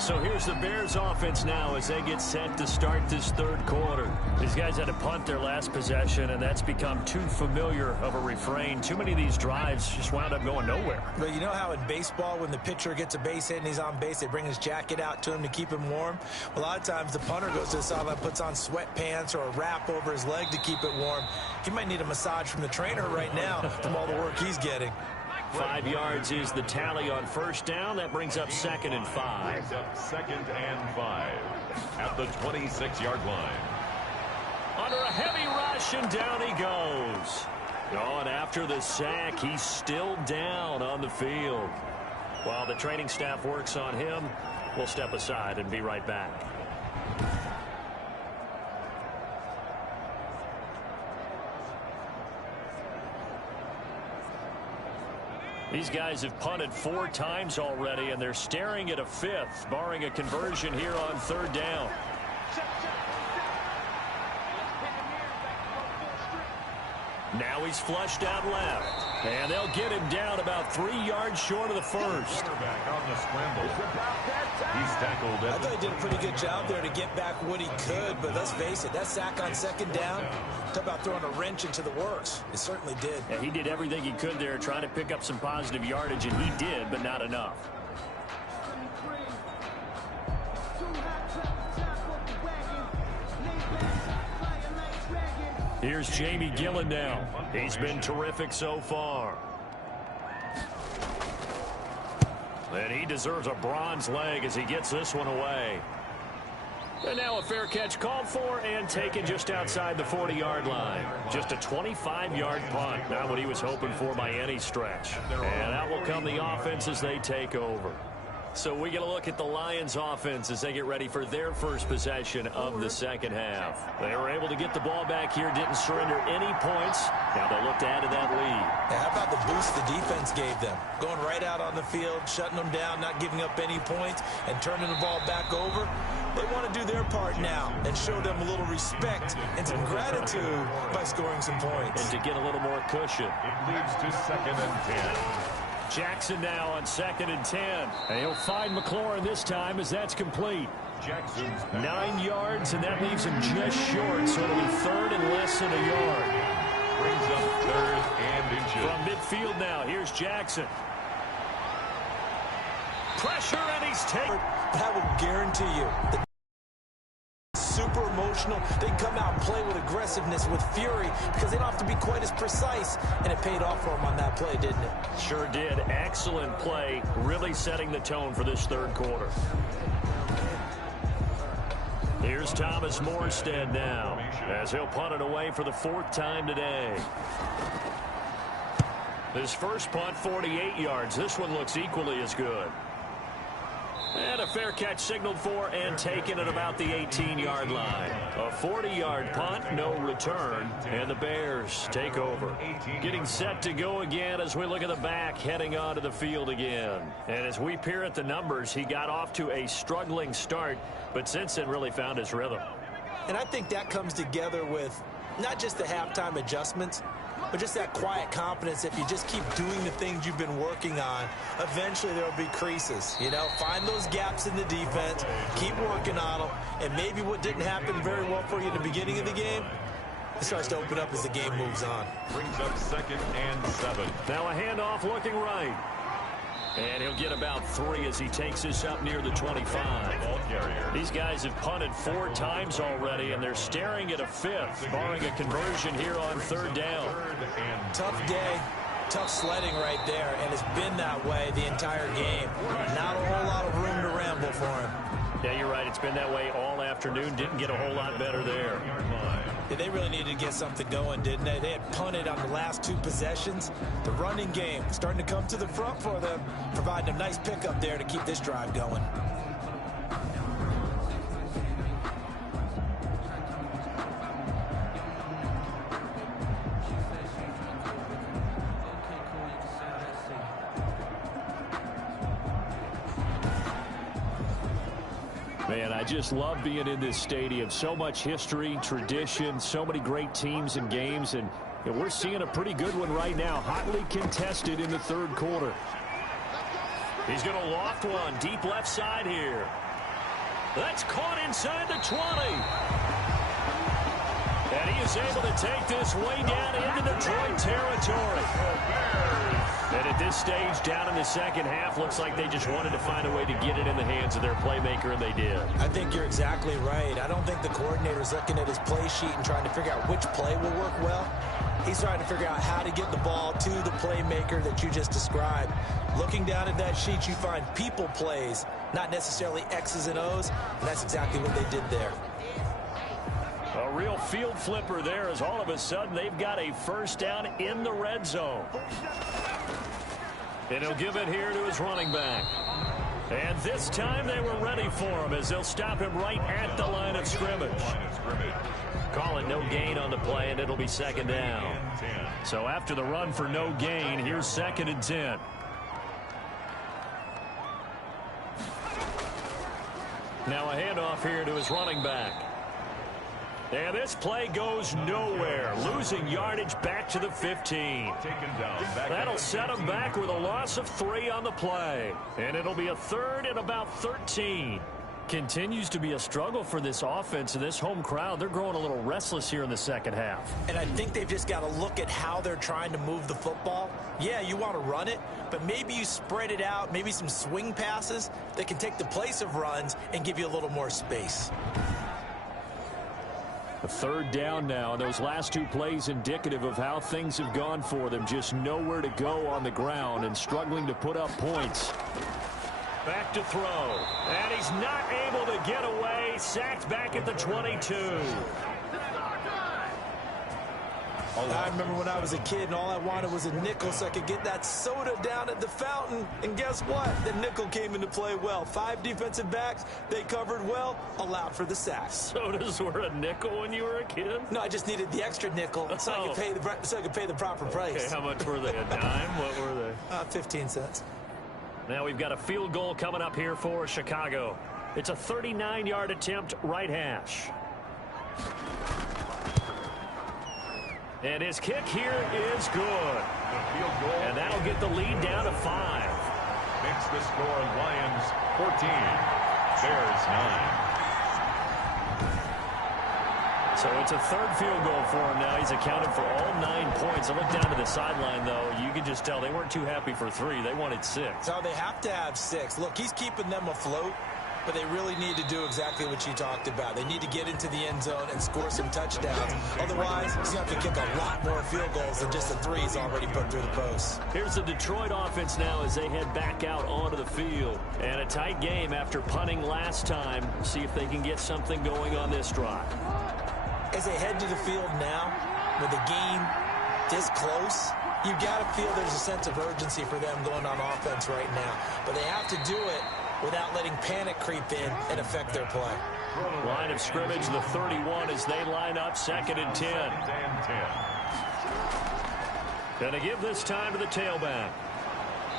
So here's the Bears offense now as they get set to start this third quarter. These guys had to punt their last possession, and that's become too familiar of a refrain. Too many of these drives just wound up going nowhere. But you know how in baseball, when the pitcher gets a base hit and he's on base, they bring his jacket out to him to keep him warm? A lot of times the punter goes to the sideline, puts on sweatpants or a wrap over his leg to keep it warm. He might need a massage from the trainer right now from all the work he's getting. 5 yards is the tally on first down. That brings up 2nd and 5. Brings up 2nd and 5 at the 26-yard line. Under a heavy rush, and down he goes. Going after the sack, he's still down on the field. While the training staff works on him, we'll step aside and be right back. These guys have punted 4 times already, and they're staring at a 5th, barring a conversion here on 3rd down. Now he's flushed out left, and they'll get him down about 3 yards short of the first. Quarterback on the scramble. He's tackled. I thought he did a pretty good job there to get back what he could, but let's face it, that sack on 2nd down, talk about throwing a wrench into the works. It certainly did. Yeah, he did everything he could there, trying to pick up some positive yardage, and he did, but not enough. Here's Jamie Gillen now. He's been terrific so far. And he deserves a bronze leg as he gets this one away. And now a fair catch called for and taken just outside the 40-yard line. Just a 25-yard punt. Not what he was hoping for by any stretch. And out will come the offense as they take over. So we get a look at the Lions offense as they get ready for their first possession of the second half. They were able to get the ball back here, didn't surrender any points. Now they'll look to add to that lead. Yeah, how about the boost the defense gave them? Going right out on the field, shutting them down, not giving up any points, and turning the ball back over. They want to do their part now and show them a little respect and some gratitude by scoring some points. And to get a little more cushion. It leads to 2nd and 10. Jackson now on 2nd and 10. And he'll find McLaurin this time as that's complete. Jackson's 9 yards, and that leaves him just short, so it'll be 3rd and less than a yard. brings up 3rd and inches. From midfield now, here's Jackson. Pressure, and he's taken. But I will guarantee you, super emotional. They can come out and play with aggressiveness, with fury, because they don't have to be quite as precise. And it paid off for them on that play, didn't it? Sure did. Excellent play, really setting the tone for this third quarter. Here's Thomas Morstead now, as he'll punt it away for the 4th time today. His first punt, 48 yards. This one looks equally as good. And a fair catch signaled for and taken at about the 18-yard line. A 40-yard punt, no return, and the Bears take over. Getting set to go again as we look at the back, heading onto the field again. And as we peer at the numbers, he got off to a struggling start, but since then really found his rhythm. And I think that comes together with not just the halftime adjustments, but just that quiet confidence. If you just keep doing the things you've been working on, eventually there will be creases. You know, find those gaps in the defense, keep working on them, and maybe what didn't happen very well for you in the beginning of the game, it starts to open up as the game moves on. Brings up 2nd and 7. Now a handoff looking right. And he'll get about 3 as he takes this up near the 25. Ball carrier. These guys have punted 4 times already, and they're staring at a 5th, barring a conversion here on 3rd down. 3rd and Tough day, tough sledding right there, and it's been that way the entire game. Not a whole lot of room to ramble for him. Yeah, you're right. It's been that way all afternoon. Didn't get a whole lot better there. Yeah, they really needed to get something going, didn't they? They had punted on the last 2 possessions. The running game starting to come to the front for them, providing a nice pickup there to keep this drive going. Man, I just love being in this stadium. So much history, tradition, so many great teams and games, and we're seeing a pretty good one right now. Hotly contested in the 3rd quarter. He's going to loft one deep left side here. That's caught inside the 20. And he is able to take this way down into Detroit territory. And at this stage, down in the second half, looks like they just wanted to find a way to get it in the hands of their playmaker, and they did. I think you're exactly right. I don't think the coordinator's looking at his play sheet and trying to figure out which play will work well. He's trying to figure out how to get the ball to the playmaker that you just described. Looking down at that sheet, you find people plays, not necessarily X's and O's, and that's exactly what they did there. A real field flipper there as all of a sudden they've got a 1st down in the red zone. And he'll give it here to his running back. And this time they were ready for him as they'll stop him right at the line of scrimmage. Call it no gain on the play, and it'll be 2nd down. So after the run for no gain, here's 2nd and 10. Now a handoff here to his running back. And this play goes nowhere. Losing yardage back to the 15. That'll set him back with a loss of 3 on the play. And it'll be a 3rd and about 13. Continues to be a struggle for this offense and this home crowd. They're growing a little restless here in the second half. And I think they've just got to look at how they're trying to move the football. Yeah, you want to run it, but maybe you spread it out, maybe some swing passes that can take the place of runs and give you a little more space. A 3rd down now, and those last 2 plays indicative of how things have gone for them. Just nowhere to go on the ground and struggling to put up points. Back to throw, and he's not able to get away. Sacked back at the 22. I remember when I was a kid and all I wanted was a nickel so I could get that soda down at the fountain. And guess what? The nickel came into play well. 5 defensive backs, they covered well, allowed for the sacks. Sodas were a nickel when you were a kid? No, I just needed the extra nickel so I could pay the proper price. Okay, how much were they? A dime? What were they? 15 cents. Now we've got a field goal coming up here for Chicago. It's a 39-yard attempt, right hash. And his kick here is good. The field goal. And that'll get the lead down to 5. Makes the score Lions 14, Bears 9. So it's a third field goal for him now. He's accounted for all 9 points. I look down to the sideline, though. You can just tell they weren't too happy for 3. They wanted 6. So they have to have 6. Look, he's keeping them afloat, but they really need to do exactly what you talked about. They need to get into the end zone and score some touchdowns. Otherwise, he's going to have to kick a lot more field goals than just the 3 he's already put through the post. Here's the Detroit offense now as they head back out onto the field. And a tight game after punting last time. See if they can get something going on this drive. As they head to the field now, with the game this close, you got to feel there's a sense of urgency for them going on offense right now. But they have to do it without letting panic creep in and affect their play. Line of scrimmage, the 31 as they line up, 2nd and 10. Going to give this time to the tailback.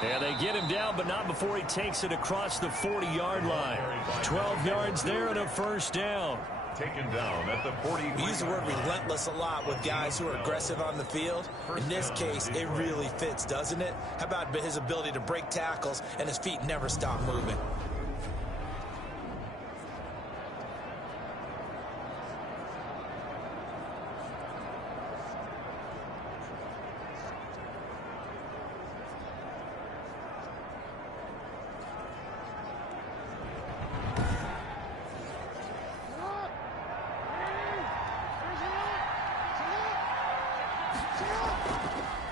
And they get him down, but not before he takes it across the 40-yard line. 12 yards there and a first down. Taken down at the 40. We use the word relentless a lot with guys who are aggressive on the field. In this case, it really fits, doesn't it? How about his ability to break tackles and his feet never stop moving?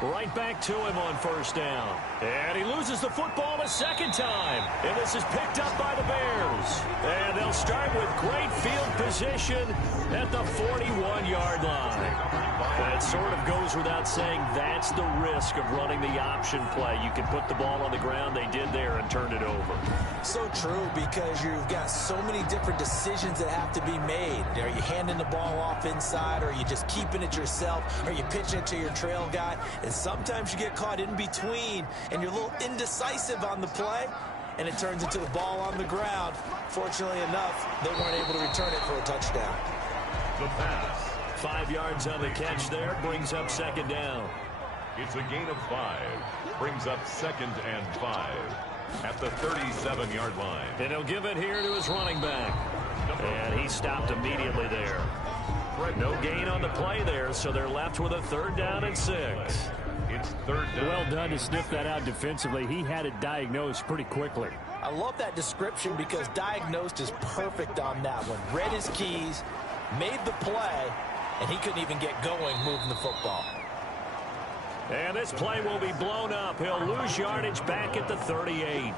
Right back to him on first down. And he loses the football a second time. And this is picked up by the Bears. And they'll start with great field position at the 41-yard line. And it sort of goes without saying that's the risk of running the option play. You can put the ball on the ground. They did there and turned it over. So true, because you've got so many different decisions that have to be made. Are you handing the ball off inside? Or are you just keeping it yourself? Are you pitching it to your trail guy? And sometimes you get caught in between, and you're a little indecisive on the play, and it turns into the ball on the ground. Fortunately enough, they weren't able to return it for a touchdown. The pass. 5 yards on the catch there, brings up 2nd down. It's a gain of 5. Brings up 2nd and 5 at the 37-yard line. And he'll give it here to his running back. And he stopped immediately there. No gain on the play there, so they're left with a 3rd down and 6. It's 3rd down. Well done to sniff that out defensively. He had it diagnosed pretty quickly. I love that description because diagnosed is perfect on that one. Read his keys, made the play, and he couldn't even get going moving the football. And this play will be blown up. He'll lose yardage back at the 38.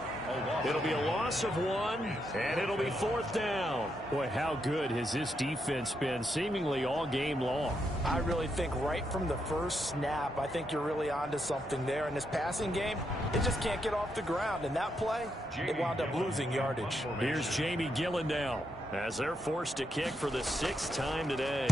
It'll be a loss of 1, and it'll be 4th down. Boy, how good has this defense been seemingly all game long? I really think right from the first snap, I think you're really onto something there. In this passing game, it just can't get off the ground. In that play, it wound up losing yardage. Here's Jamie Gillen now as they're forced to kick for the 6th time today.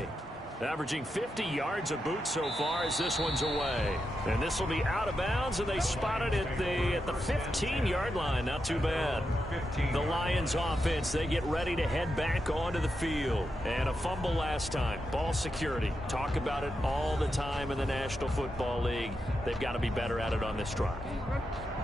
Averaging 50 yards a boot so far as this one's away. And this will be out of bounds, and they spotted it at the 15-yard line. Not too bad. The Lions offense, they get ready to head back onto the field. And a fumble last time. Ball security. Talk about it all the time in the National Football League. They've got to be better at it on this drive.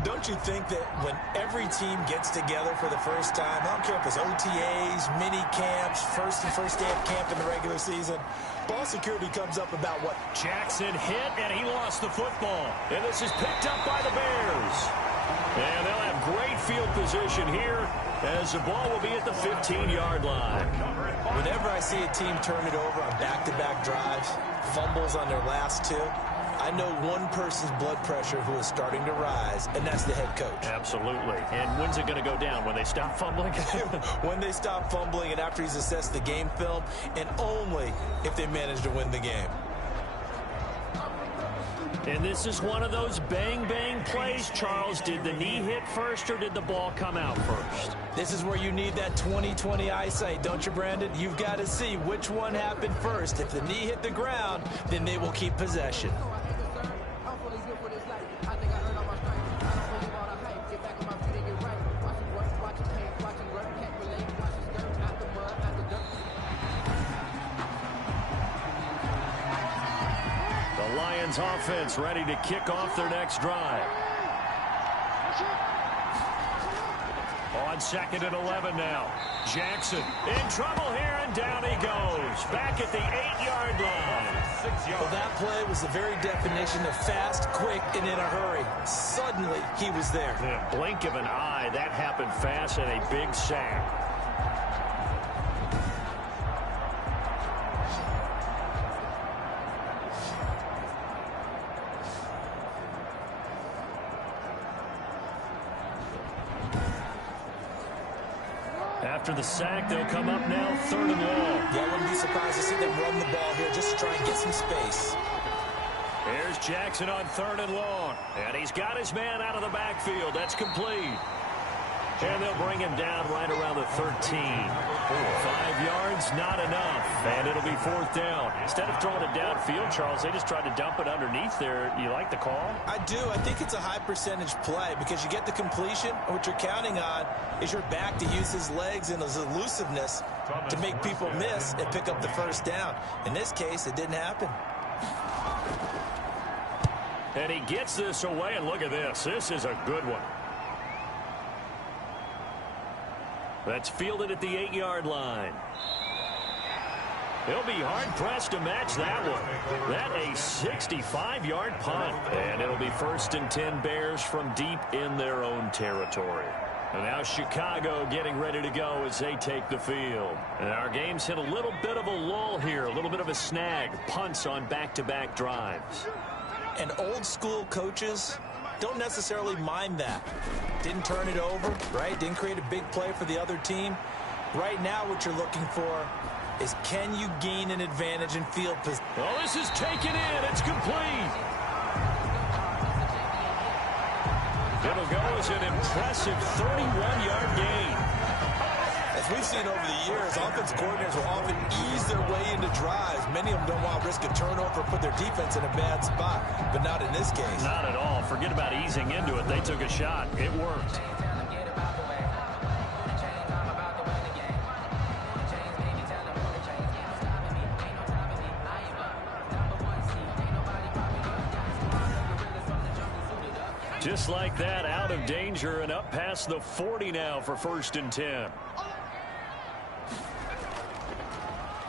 Don't you think that when every team gets together for the first time, I don't care if it's OTAs, mini camps, first day of camp in the regular season, ball security comes up about what? Jackson hit, and he lost the football. And this is picked up by the Bears. And they'll have great field position here as the ball will be at the 15-yard line. Whenever I see a team turn it over on back-to-back drives, fumbles on their last 2, I know one person's blood pressure who is starting to rise, and that's the head coach. Absolutely. And when's it going to go down? When they stop fumbling? When they stop fumbling and after he's assessed the game film, and only if they manage to win the game. And this is one of those bang-bang plays, Charles. Did the knee hit first or did the ball come out first? This is where you need that 20/20 eyesight, don't you, Brandon? You've got to see which one happened first. If the knee hit the ground, then they will keep possession. Lions offense ready to kick off their next drive. On 2nd and 11 now. Jackson in trouble here, and down he goes. Back at the 8-yard line. Well, that play was the very definition of fast, quick, and in a hurry. Suddenly, he was there. In a blink of an eye, that happened fast, and a big sack. After the sack, they'll come up now 3rd and long. Yeah, I wouldn't be surprised to see them run the ball here just to try and get some space. Here's Jackson on 3rd and long. And he's got his man out of the backfield. That's complete. And they'll bring him down right around the 13. 5 yards, not enough. And it'll be 4th down. Instead of throwing it downfield, Charles, they just tried to dump it underneath there. You like the call? I do. I think it's a high percentage play because you get the completion. And what you're counting on is your back to use his legs and his elusiveness to make people miss and pick up the 1st down. In this case, it didn't happen. And he gets this away, and look at this. This is a good one. That's fielded at the 8-yard line. He'll be hard-pressed to match that one. That a 65-yard punt. And it'll be 1st and 10 Bears from deep in their own territory. And now Chicago getting ready to go as they take the field. And our game's hit a little bit of a lull here, a little bit of a snag. Punts on back-to-back drives. And old-school coaches don't necessarily mind that. Didn't turn it over, right? Didn't create a big play for the other team. Right now what you're looking for is can you gain an advantage in field position? Well, this is taken in. It's complete. It'll go as an impressive 31-yard gain. As we've seen over the years, offense coordinators will often ease their way into drives. Many of them don't want to risk a turnover or put their defense in a bad spot, but not in this case. Not at all. Forget about easing into it. They took a shot. It worked. Just like that, out of danger and up past the 40 now for 1st and 10.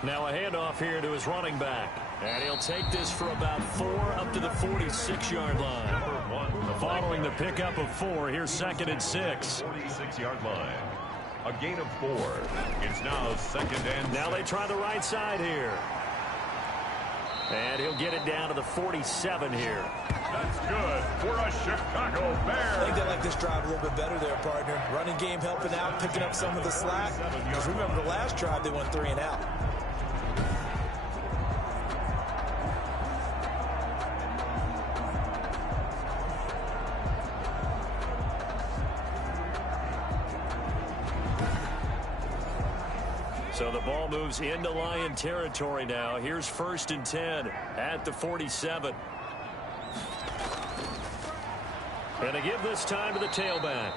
Now a handoff here to his running back. And he'll take this for about 4 up to the 46-yard line. Following the pickup of 4, here's 2nd and 6. 46-yard line. A gain of 4. It's now 2nd and 6. Now they try the right side here. And he'll get it down to the 47 here. That's good for a Chicago Bear. I think they like this drive a little bit better there, partner. Running game helping out, picking up some of the slack. Because remember the last drive, they went 3 and out. So the ball moves into Lion territory now. Here's 1st and 10 at the 47. And they give this time to the tailback.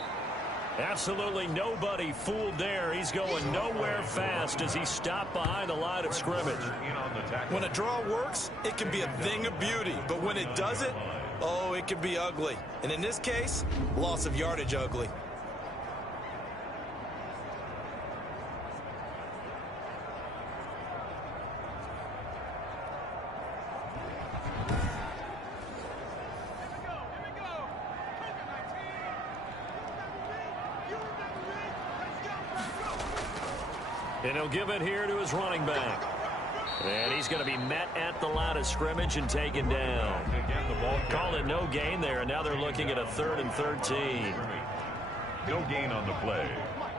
Absolutely nobody fooled there. He's going nowhere fast as he stopped behind the line of scrimmage. When a draw works, it can be a thing of beauty. But when it doesn't, oh, it can be ugly. And in this case, loss of yardage ugly. And he'll give it here to his running back. And he's going to be met at the line of scrimmage and taken down. Call it no gain there, and now they're looking at a 3rd and 13. No gain on the play.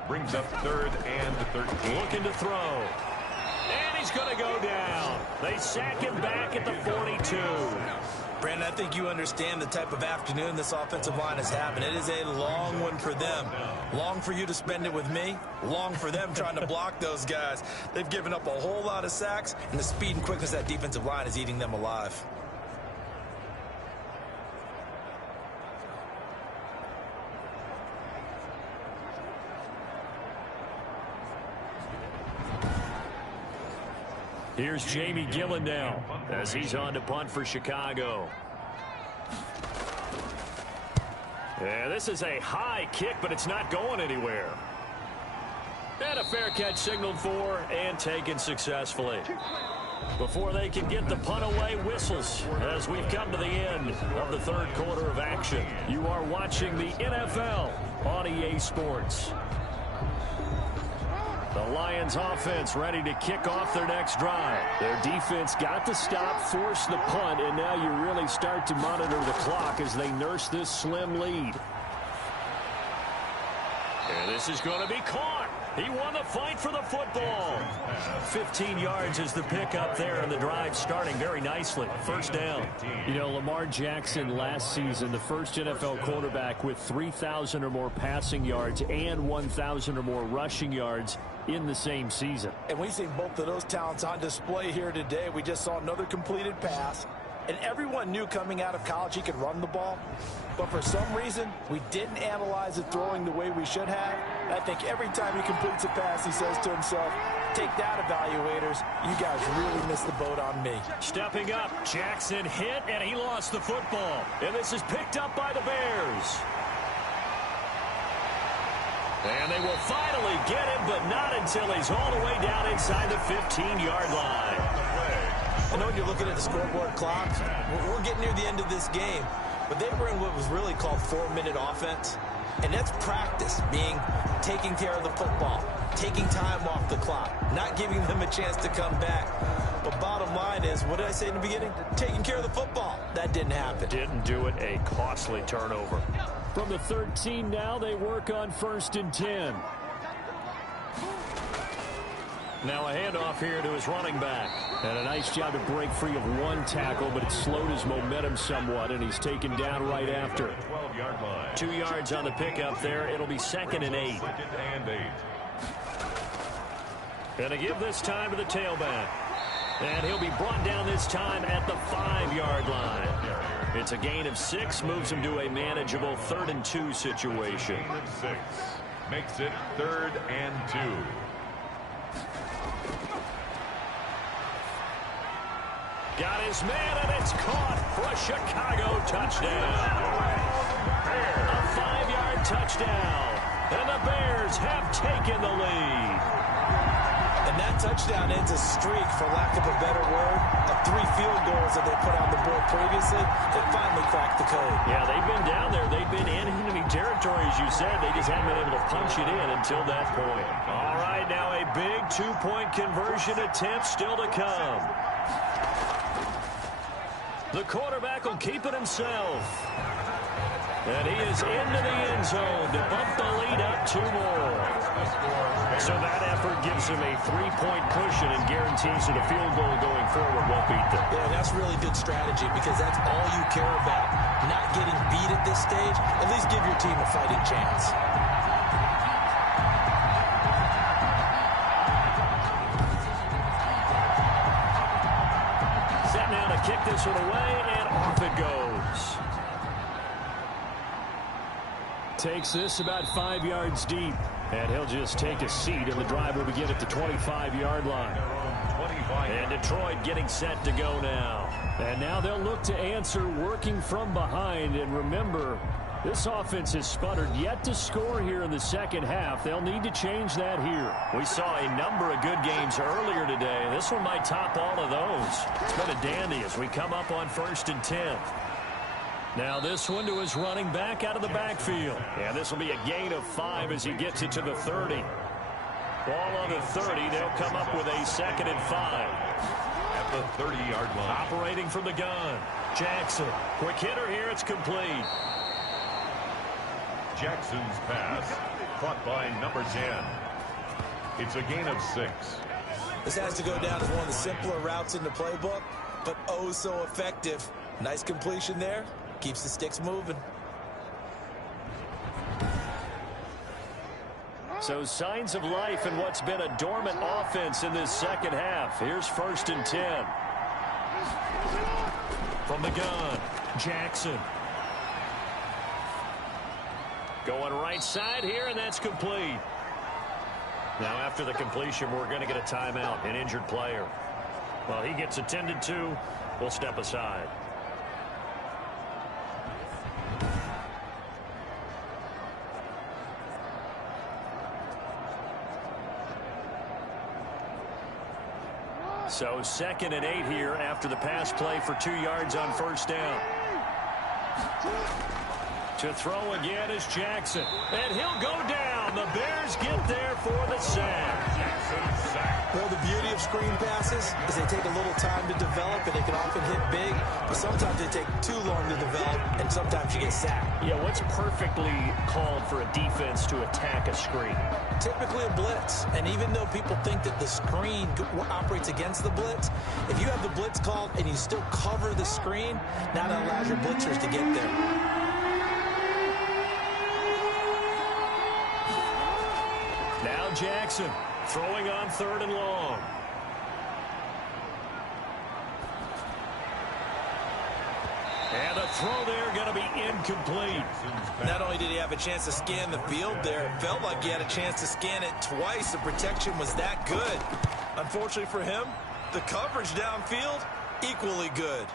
Brings up 3rd and 13. Looking to throw. And he's going to go down. They sack him back at the 42. Brandon, I think you understand the type of afternoon this offensive line is having. It is a long one for them. Long for you to spend it with me. Long for them trying to block those guys. They've given up a whole lot of sacks, and the speed and quickness of that defensive line is eating them alive. Here's Jamie Gillen now as he's on to punt for Chicago. Yeah, this is a high kick, but it's not going anywhere. And a fair catch signaled for and taken successfully. Before they can get the punt away, whistles as we've come to the end of the third quarter of action. You are watching the NFL on EA Sports. The Lions offense ready to kick off their next drive. Their defense got the stop, forced the punt, and now you really start to monitor the clock as they nurse this slim lead. And this is going to be caught. He won the fight for the football. 15 yards is the pickup there, and the drive starting very nicely. First down. You know, Lamar Jackson last season, the first NFL quarterback with 3,000 or more passing yards and 1,000 or more rushing yards in the same season. And we've seen both of those talents on display here today. We just saw another completed pass. And everyone knew coming out of college he could run the ball. But for some reason, we didn't analyze it throwing the way we should have. And I think every time he completes a pass, he says to himself, take that, evaluators. You guys really missed the boat on me. Stepping up, Jackson hit, and he lost the football. And this is picked up by the Bears. And they will finally get him, but not until he's all the way down inside the 15-yard line. I know when you're looking at the scoreboard clock, we're getting near the end of this game, but they were in what was really called 4-minute offense, and that's practice, being taking care of the football, taking time off the clock, not giving them a chance to come back. But bottom line is, what did I say in the beginning? Taking care of the football. That didn't happen. Didn't do it, a costly turnover. From the 13 now, they work on 1st and 10. Now a handoff here to his running back. And a nice job to break free of one tackle, but it slowed his momentum somewhat, and he's taken down right after. 12-yard line. 2 yards on the pickup there. It'll be 2nd and 8. 2nd and 8. And to give this time to the tailback. And he'll be brought down this time at the 5-yard line. It's a gain of 6, moves him to a manageable 3rd and 2 situation. Gain of 6 makes it 3rd and 2. Got his man, and it's caught for a Chicago touchdown. A 5-yard touchdown. And the Bears have taken the lead. And that touchdown ends a streak, for lack of a better word, of 3 field goals that they put on the board previously. They finally cracked the code. Yeah, they've been down there. They've been in enemy territory, as you said. They just haven't been able to punch it in until that point. All right, now a big 2-point conversion attempt still to come. The quarterback will keep it himself. And he is into the end zone to bump the lead up 2 more. So that effort gives him a 3-point cushion and guarantees that a field goal going forward won't beat them. Yeah, that's really good strategy, because that's all you care about. Not getting beat at this stage. At least give your team a fighting chance. Set now to kick this one away, and off it goes. Takes this about 5 yards deep. And he'll just take a seat, and the drive will begin at the 25-yard line. And Detroit getting set to go now. And now they'll look to answer working from behind. And remember, this offense has sputtered yet to score here in the second half. They'll need to change that here. We saw a number of good games earlier today. This one might top all of those. It's been a dandy as we come up on 1st and 10. Now this one to his running back out of the backfield. And this will be a gain of 5 as he gets it to the 30. Ball on the 30. They'll come up with a 2nd and 5. At the 30-yard line. Operating from the gun. Jackson. Quick hitter here. It's complete. Jackson's pass caught by number 10. It's a gain of 6. This has to go down as one of the simpler routes in the playbook, but oh so effective. Nice completion there. Keeps the sticks moving. So signs of life in what's been a dormant offense in this second half. Here's 1st and 10. From the gun, Jackson. Going right side here, and that's complete. Now after the completion, we're going to get a timeout, an injured player. Well, he gets attended to. We'll step aside. So 2nd and 8 here after the pass play for 2 yards on 1st down. To throw again is Jackson. And he'll go down. The Bears get there for the sack. Well, the beauty of screen passes is they take a little time to develop, and they can often hit big, but sometimes they take too long to develop, and sometimes you get sacked. Yeah, what's perfectly called for a defense to attack a screen? Typically a blitz, and even though people think that the screen operates against the blitz, if you have the blitz called and you still cover the screen, now that allows your blitzers to get there. Now Jackson throwing on 3rd and long. And a throw there going to be incomplete. Not only did he have a chance to scan the field there, it felt like he had a chance to scan it twice. The protection was that good. Unfortunately for him, the coverage downfield, equally good.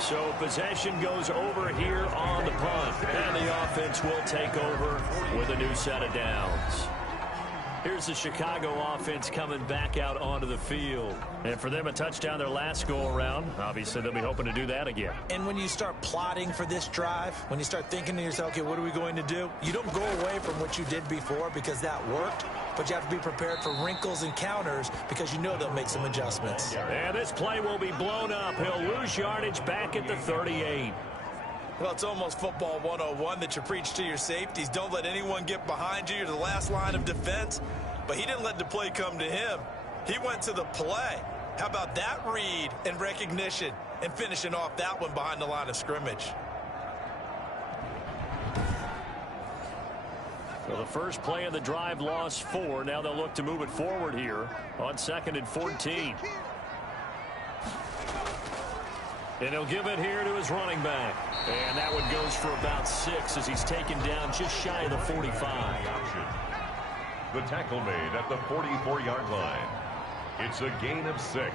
So possession goes over here on the punt. And the offense will take over with a new set of downs. Here's the Chicago offense coming back out onto the field. And for them, a touchdown their last go-around. Obviously, they'll be hoping to do that again. And when you start plotting for this drive, when you start thinking to yourself, okay, what are we going to do? You don't go away from what you did before because that worked, but you have to be prepared for wrinkles and counters because you know they'll make some adjustments. And this play will be blown up. He'll lose yardage back at the 38. Well, it's almost football 101 that you preach to your safeties. Don't let anyone get behind you. You're the last line of defense. But he didn't let the play come to him. He went to the play. How about that read and recognition and finishing off that one behind the line of scrimmage? Well, the first play of the drive lost 4. Now they'll look to move it forward here on 2nd and 14. And he'll give it here to his running back. And that one goes for about 6 as he's taken down just shy of the 45. The tackle made at the 44-yard line. It's a gain of 6.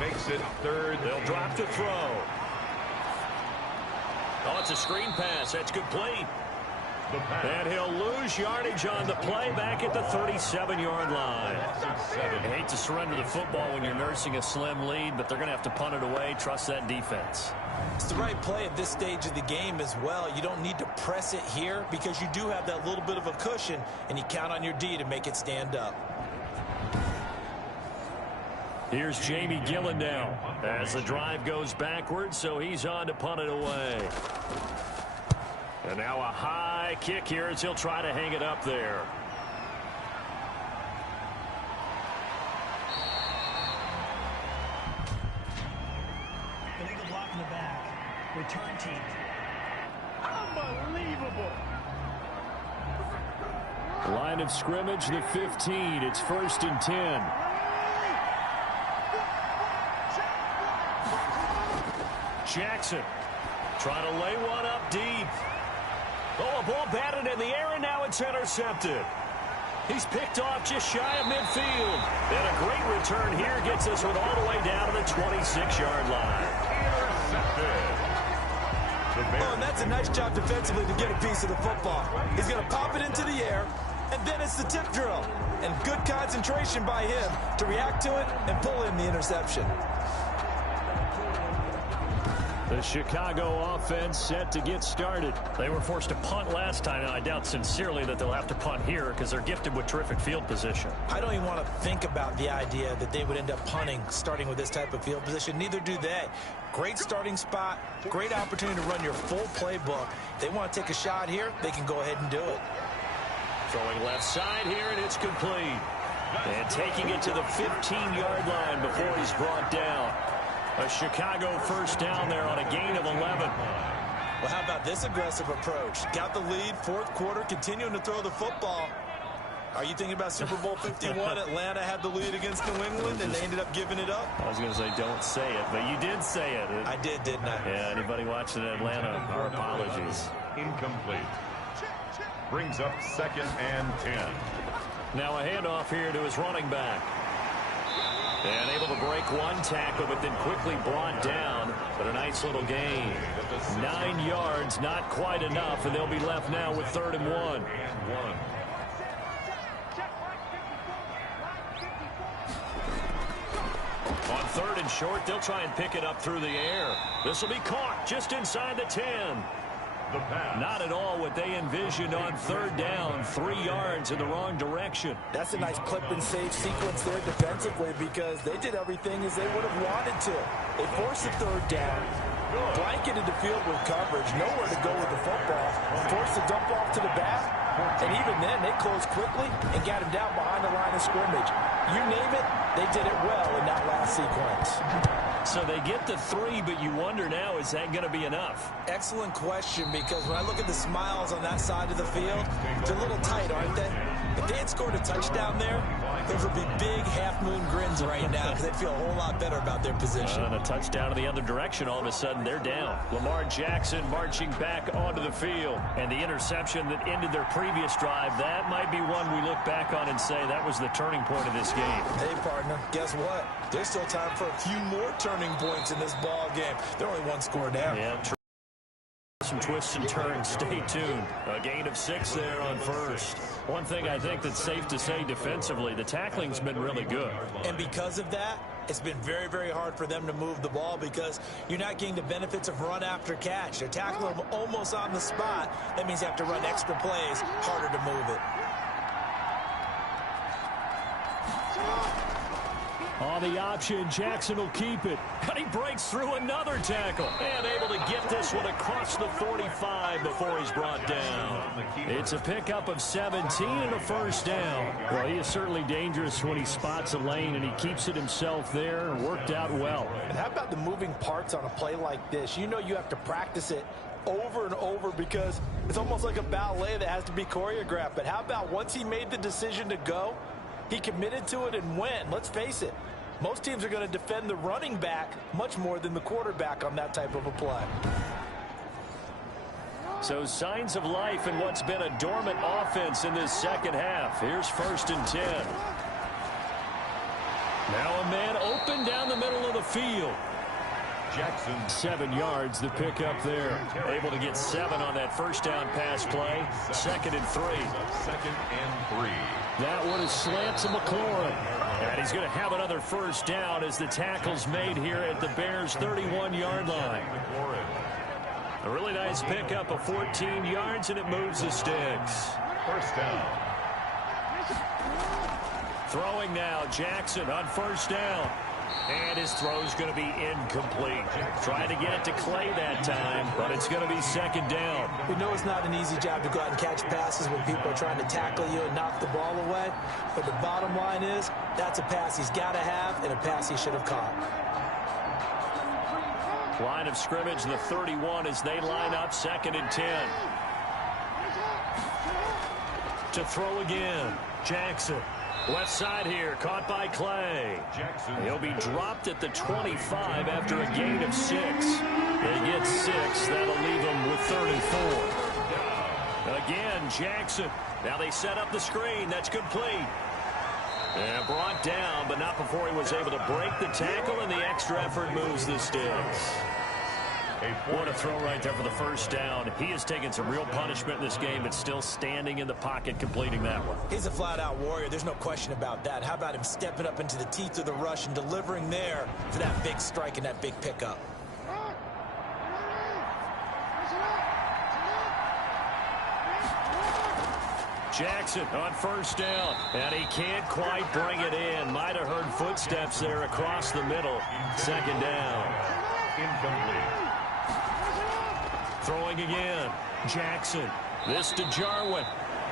Makes it 3rd. They'll drop to throw. Oh, it's a screen pass. That's complete. And he'll lose yardage on the play back at the 37-yard line. I hate to surrender the football when you're nursing a slim lead, but they're going to have to punt it away. Trust that defense. It's the right play at this stage of the game as well. You don't need to press it here because you do have that little bit of a cushion, and you count on your D to make it stand up. Here's Jamie Gillen now as the drive goes backwards, so he's on to punt it away. And now a high kick here as he'll try to hang it up there. Illegal block in the back. Return team. Unbelievable. Line of scrimmage, the 15. It's 1st and 10. Jackson trying to lay one up deep. Oh, a ball batted in the air, and now it's intercepted. He's picked off just shy of midfield. And a great return here gets this one all the way down to the 26-yard line. Intercepted. Oh, and that's a nice job defensively to get a piece of the football. He's going to pop it into the air, and then it's the tip drill. And good concentration by him to react to it and pull in the interception. The Chicago offense set to get started. They were forced to punt last time, and I doubt sincerely that they'll have to punt here because they're gifted with terrific field position. I don't even want to think about the idea that they would end up punting starting with this type of field position. Neither do they. Great starting spot, great opportunity to run your full playbook. If they want to take a shot here, they can go ahead and do it. Throwing left side here, and it's complete. And taking it to the 15-yard line before he's brought down. A Chicago first down there on a gain of 11. Well, how about this aggressive approach? Got the lead, fourth quarter, continuing to throw the football. Are you thinking about Super Bowl 51? Atlanta had the lead against New England, and they ended up giving it up? I was going to say don't say it, but you did say it. I did, didn't I? Yeah, anybody watching Atlanta, our apologies. Incomplete. Brings up 2nd and 10. Now a handoff here to his running back. And able to break one tackle, but then quickly brought down. But a nice little gain. 9 yards, not quite enough, and they'll be left now with 3rd and 1. On 3rd and short, they'll try and pick it up through the air. This will be caught just inside the 10. Not at all what they envisioned on 3rd down. 3 yards in the wrong direction. That's a nice clip and save sequence there defensively because they did everything as they would have wanted to. They forced the 3rd down, blanketed the field with coverage, nowhere to go with the football, forced the dump off to the back, and even then they closed quickly and got him down behind the line of scrimmage. You name it, they did it well in that last sequence. So they get the 3, but you wonder now, is that going to be enough? Excellent question, because when I look at the smiles on that side of the field, they're a little tight, aren't they? If they had scored a touchdown there, those would be big half-moon grins right now because they'd feel a whole lot better about their position. And a touchdown in the other direction, all of a sudden they're down. Lamar Jackson marching back onto the field. And the interception that ended their previous drive, that might be one we look back on and say that was the turning point of this game. Hey, partner, guess what? There's still time for a few more turning points in this ball game. They're only one score down. Yeah, some twists and turns. Stay tuned. A gain of 6 there on 1st. One thing I think that's safe to say defensively, the tackling's been really good. And because of that, it's been very, very hard for them to move the ball because you're not getting the benefits of run after catch. They're tackling them almost on the spot. That means you have to run extra plays, harder to move it. On the option, Jackson will keep it. And he breaks through another tackle. And able to get this one across the 45 before he's brought down. It's a pickup of 17 and a first down. Well, he is certainly dangerous when he spots a lane, and he keeps it himself there. Worked out well. And how about the moving parts on a play like this? You know you have to practice it over and over because it's almost like a ballet that has to be choreographed. But how about once he made the decision to go, he committed to it and went. Let's face it, most teams are going to defend the running back much more than the quarterback on that type of a play. So signs of life in what's been a dormant offense in this second half. Here's 1st and 10. Now a man open down the middle of the field. Jackson. 7 yards, the pickup there. Able to get 7 on that first down pass play. 2nd and 3. 2nd and 3. That one is slant to McLaurin. And he's going to have another first down as the tackle's made here at the Bears' 31-yard line. A really nice pickup of 14 yards, and it moves the sticks. First down. Throwing now, Jackson on first down. And his throw's going to be incomplete. Trying to get it to Clay that time, but it's going to be 2nd down. We know it's not an easy job to go out and catch passes when people are trying to tackle you and knock the ball away. But the bottom line is, that's a pass he's got to have and a pass he should have caught. Line of scrimmage, the 31 as they line up, 2nd and 10. To throw again, Jackson. Left side here, caught by Clay. Jackson. He'll be dropped at the 25 after a gain of 6. They get 6. That'll leave them with 3rd and 4. Again, Jackson. Now they set up the screen. That's complete. And brought down, but not before he was able to break the tackle, and the extra effort moves the sticks. What a throw right there for the first down. He has taken some real punishment in this game, but still standing in the pocket, completing that one. He's a flat-out warrior. There's no question about that. How about him stepping up into the teeth of the rush and delivering there for that big strike and that big pickup? Jackson on first down, and he can't quite bring it in. Might have heard footsteps there across the middle. 2nd down. Incomplete. Throwing again, Jackson. This to Jarwin.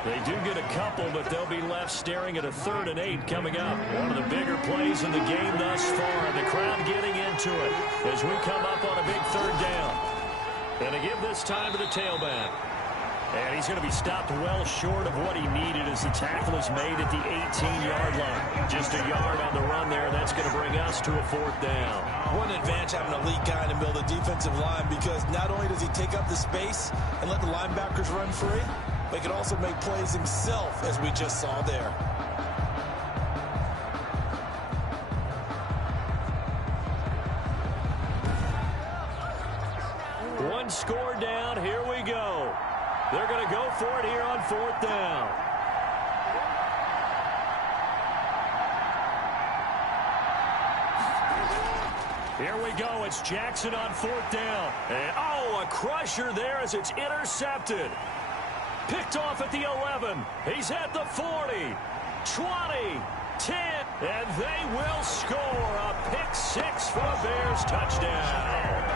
They do get a couple, but they'll be left staring at a 3rd and 8 coming up. One of the bigger plays in the game thus far. The crowd getting into it as we come up on a big 3rd down. And they give this time to the tailback. And he's going to be stopped well short of what he needed as the tackle is made at the 18-yard line. Just a yard on the run there. That's going to bring us to a 4th down. What an advantage having an elite guy in the middle of the defensive line, because not only does he take up the space and let the linebackers run free, but he can also make plays himself, as we just saw there. One score down. Here we go. They're going to go for it here on 4th down. Here we go. It's Jackson on 4th down. And, a crusher there as it's intercepted. Picked off at the 11. He's at the 40, 20, 10, and they will score a pick 6 for a Bears touchdown.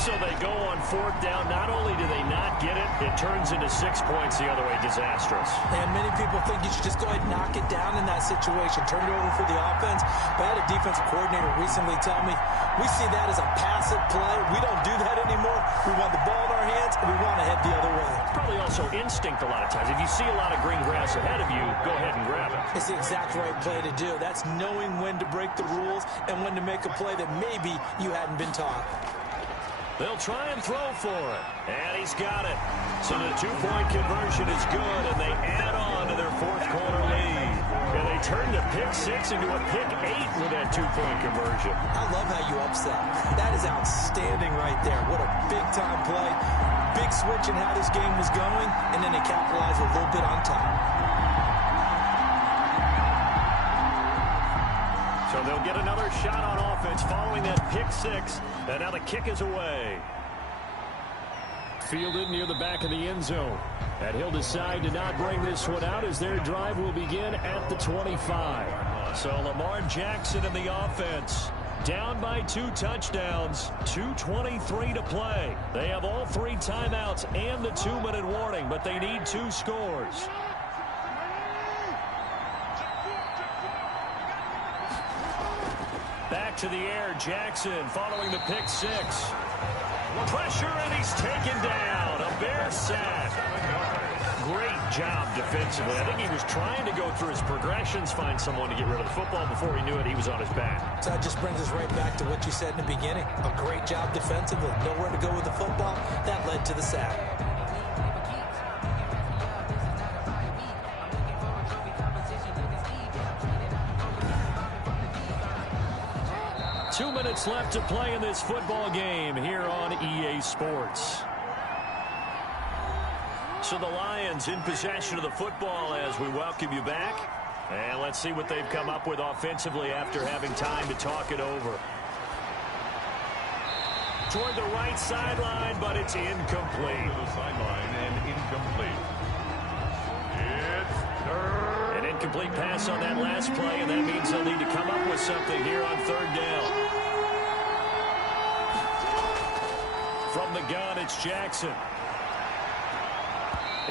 So they go on 4th down. Not only do they not get it, it turns into 6 points the other way. Disastrous. And many people think you should just go ahead and knock it down in that situation. Turn it over for the offense. But I had a defensive coordinator recently tell me, we see that as a passive play. We don't do that anymore. We want the ball in our hands, and we want to head the other way. Probably also instinct a lot of times. If you see a lot of green grass ahead of you, go ahead and grab it. It's the exact right play to do. That's knowing when to break the rules and when to make a play that maybe you hadn't been taught. They'll try and throw for it. And he's got it. So the 2-point conversion is good, and they add on to their 4th quarter lead. And they turn the pick 6 into a pick 8 with that 2-point conversion. I love how you upset. That is outstanding right there. What a big-time play. Big switch in how this game was going, and then they capitalized a little bit on top. So they'll get another shot on offense following that pick 6. And now the kick is away. Fielded near the back of the end zone. And he'll decide to not bring this one out as their drive will begin at the 25. So Lamar Jackson and the offense down by 2 touchdowns. 2:23 to play. They have all 3 timeouts and the 2-minute warning, but they need 2 scores. Back to the air, Jackson following the pick 6. Pressure, and he's taken down. A Bear sack. Great job defensively. I think he was trying to go through his progressions, find someone to get rid of the football. Before he knew it, he was on his back. So that just brings us right back to what you said in the beginning. A great job defensively. Nowhere to go with the football. That led to the sack. 2 minutes left to play in this football game here on EA Sports. So the Lions in possession of the football as we welcome you back. And let's see what they've come up with offensively after having time to talk it over. Toward the right sideline, but it's incomplete. To the sideline and incomplete. It's An incomplete pass on that last play, and that means they'll need to come up with something here on 3rd down. From the gun, it's Jackson.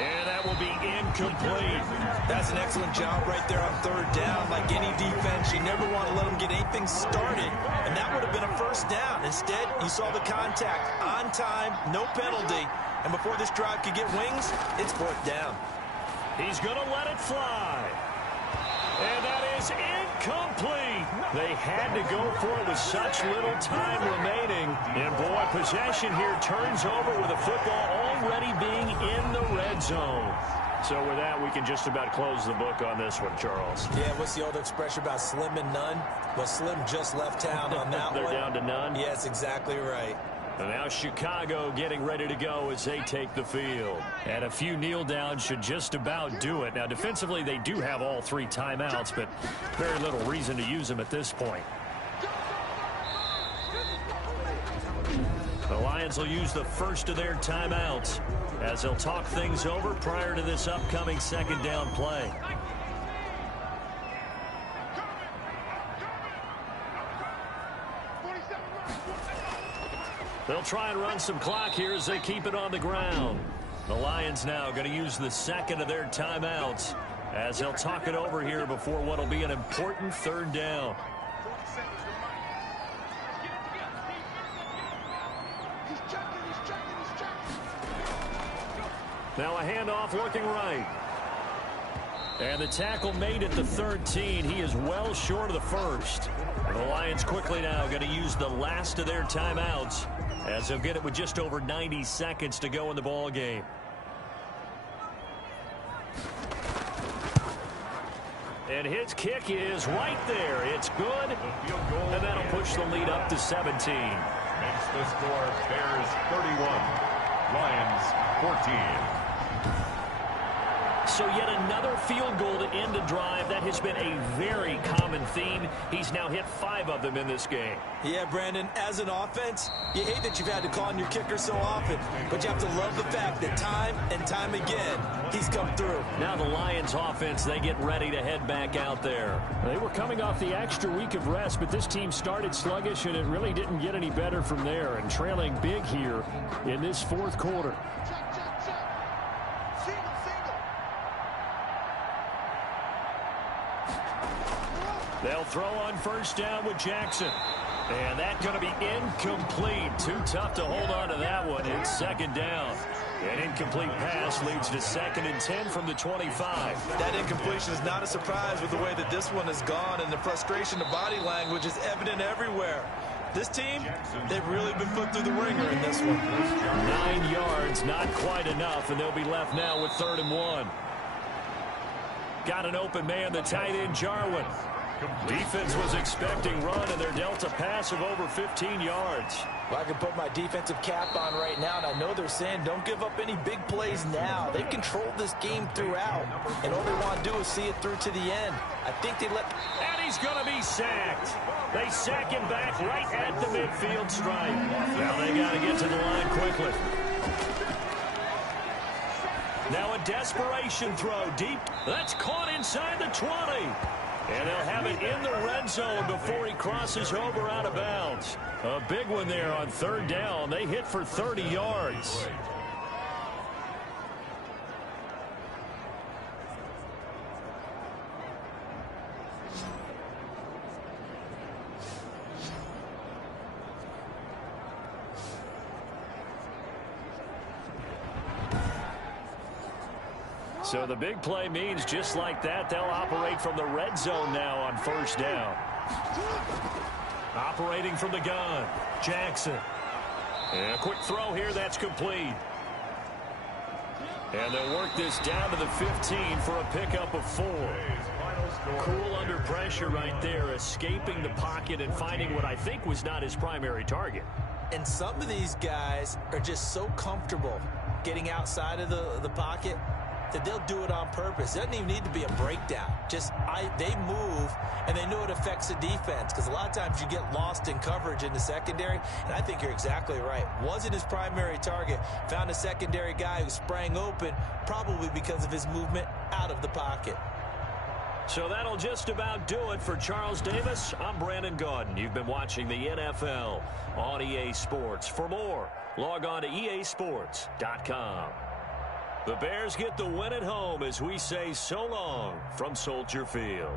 And that will be incomplete. That's an excellent job right there on 3rd down. Like any defense, you never want to let them get anything started, and that would have been a 1st down. Instead, you saw the contact on time, no penalty, and before this drive could get wings, it's 4th down. He's going to let it fly. And that is incomplete. They had to go for it with such little time remaining. And, boy, possession here turns over with the football already being in the red zone. So with that, we can just about close the book on this one, Charles. Yeah, what's the old expression about slim and none? Well, Slim just left town on that They're one. down to none? Yes, exactly right. And now Chicago getting ready to go as they take the field. And a few kneel downs should just about do it. Now, defensively, they do have all 3 timeouts, but very little reason to use them at this point. The Lions will use the first of their timeouts as they'll talk things over prior to this upcoming 2nd down play. They'll try and run some clock here as they keep it on the ground. The Lions now going to use the second of their timeouts as they'll talk it over here before what will be an important third down. Now a handoff working right. And the tackle made at the 13. He is well short of the first. And the Lions quickly now going to use the last of their timeouts as they'll get it with just over 90 seconds to go in the ball game. And his kick is right there. It's good. And that'll push the lead up to 17. Makes the score Bears 31, Lions 14. So yet another field goal to end a drive. That has been a very common theme. He's now hit 5 of them in this game. Yeah, Brandon, as an offense, you hate that you've had to call on your kicker so often, but you have to love the fact that time and time again, he's come through. Now the Lions offense, they get ready to head back out there. They were coming off the extra week of rest, but this team started sluggish, and it really didn't get any better from there, and trailing big here in this fourth quarter. They'll throw on first down with Jackson. And that's going to be incomplete. Too tough to hold on to that one. It's second down. An incomplete pass leads to 2nd and 10 from the 25. That incompletion is not a surprise with the way that this one has gone, and the frustration, the body language is evident everywhere. This team, they've really been put through the ringer in this one. 9 yards, not quite enough, and they'll be left now with 3rd and 1. Got an open man, the tight end, Jarwin. Defense was expecting run, and they're dealt a pass of over 15 yards. Well, I can put my defensive cap on right now, and I know they're saying don't give up any big plays now. They've controlled this game throughout, and all they want to do is see it through to the end. I think they let... And he's going to be sacked. They sack him back right at the midfield stripe. Now they got to get to the line quickly. Now a desperation throw deep. That's caught inside the 20. And they'll have it in the red zone before he crosses over out of bounds. A big one there on 3rd down. They hit for 30 yards. So the big play means just like that, they'll operate from the red zone now on first down. Operating from the gun, Jackson. And a quick throw here, that's complete. And they'll work this down to the 15 for a pickup of 4. Cool under pressure right there, escaping the pocket and finding what I think was not his primary target. And some of these guys are just so comfortable getting outside of the pocket that they'll do it on purpose. It doesn't even need to be a breakdown. Just they move, and they know it affects the defense, because a lot of times you get lost in coverage in the secondary, and I think you're exactly right. Wasn't his primary target. Found a secondary guy who sprang open, probably because of his movement out of the pocket. So that'll just about do it for Charles Davis. I'm Brandon Gaudin. You've been watching the NFL on EA Sports. For more, log on to easports.com. The Bears get the win at home as we say so long from Soldier Field.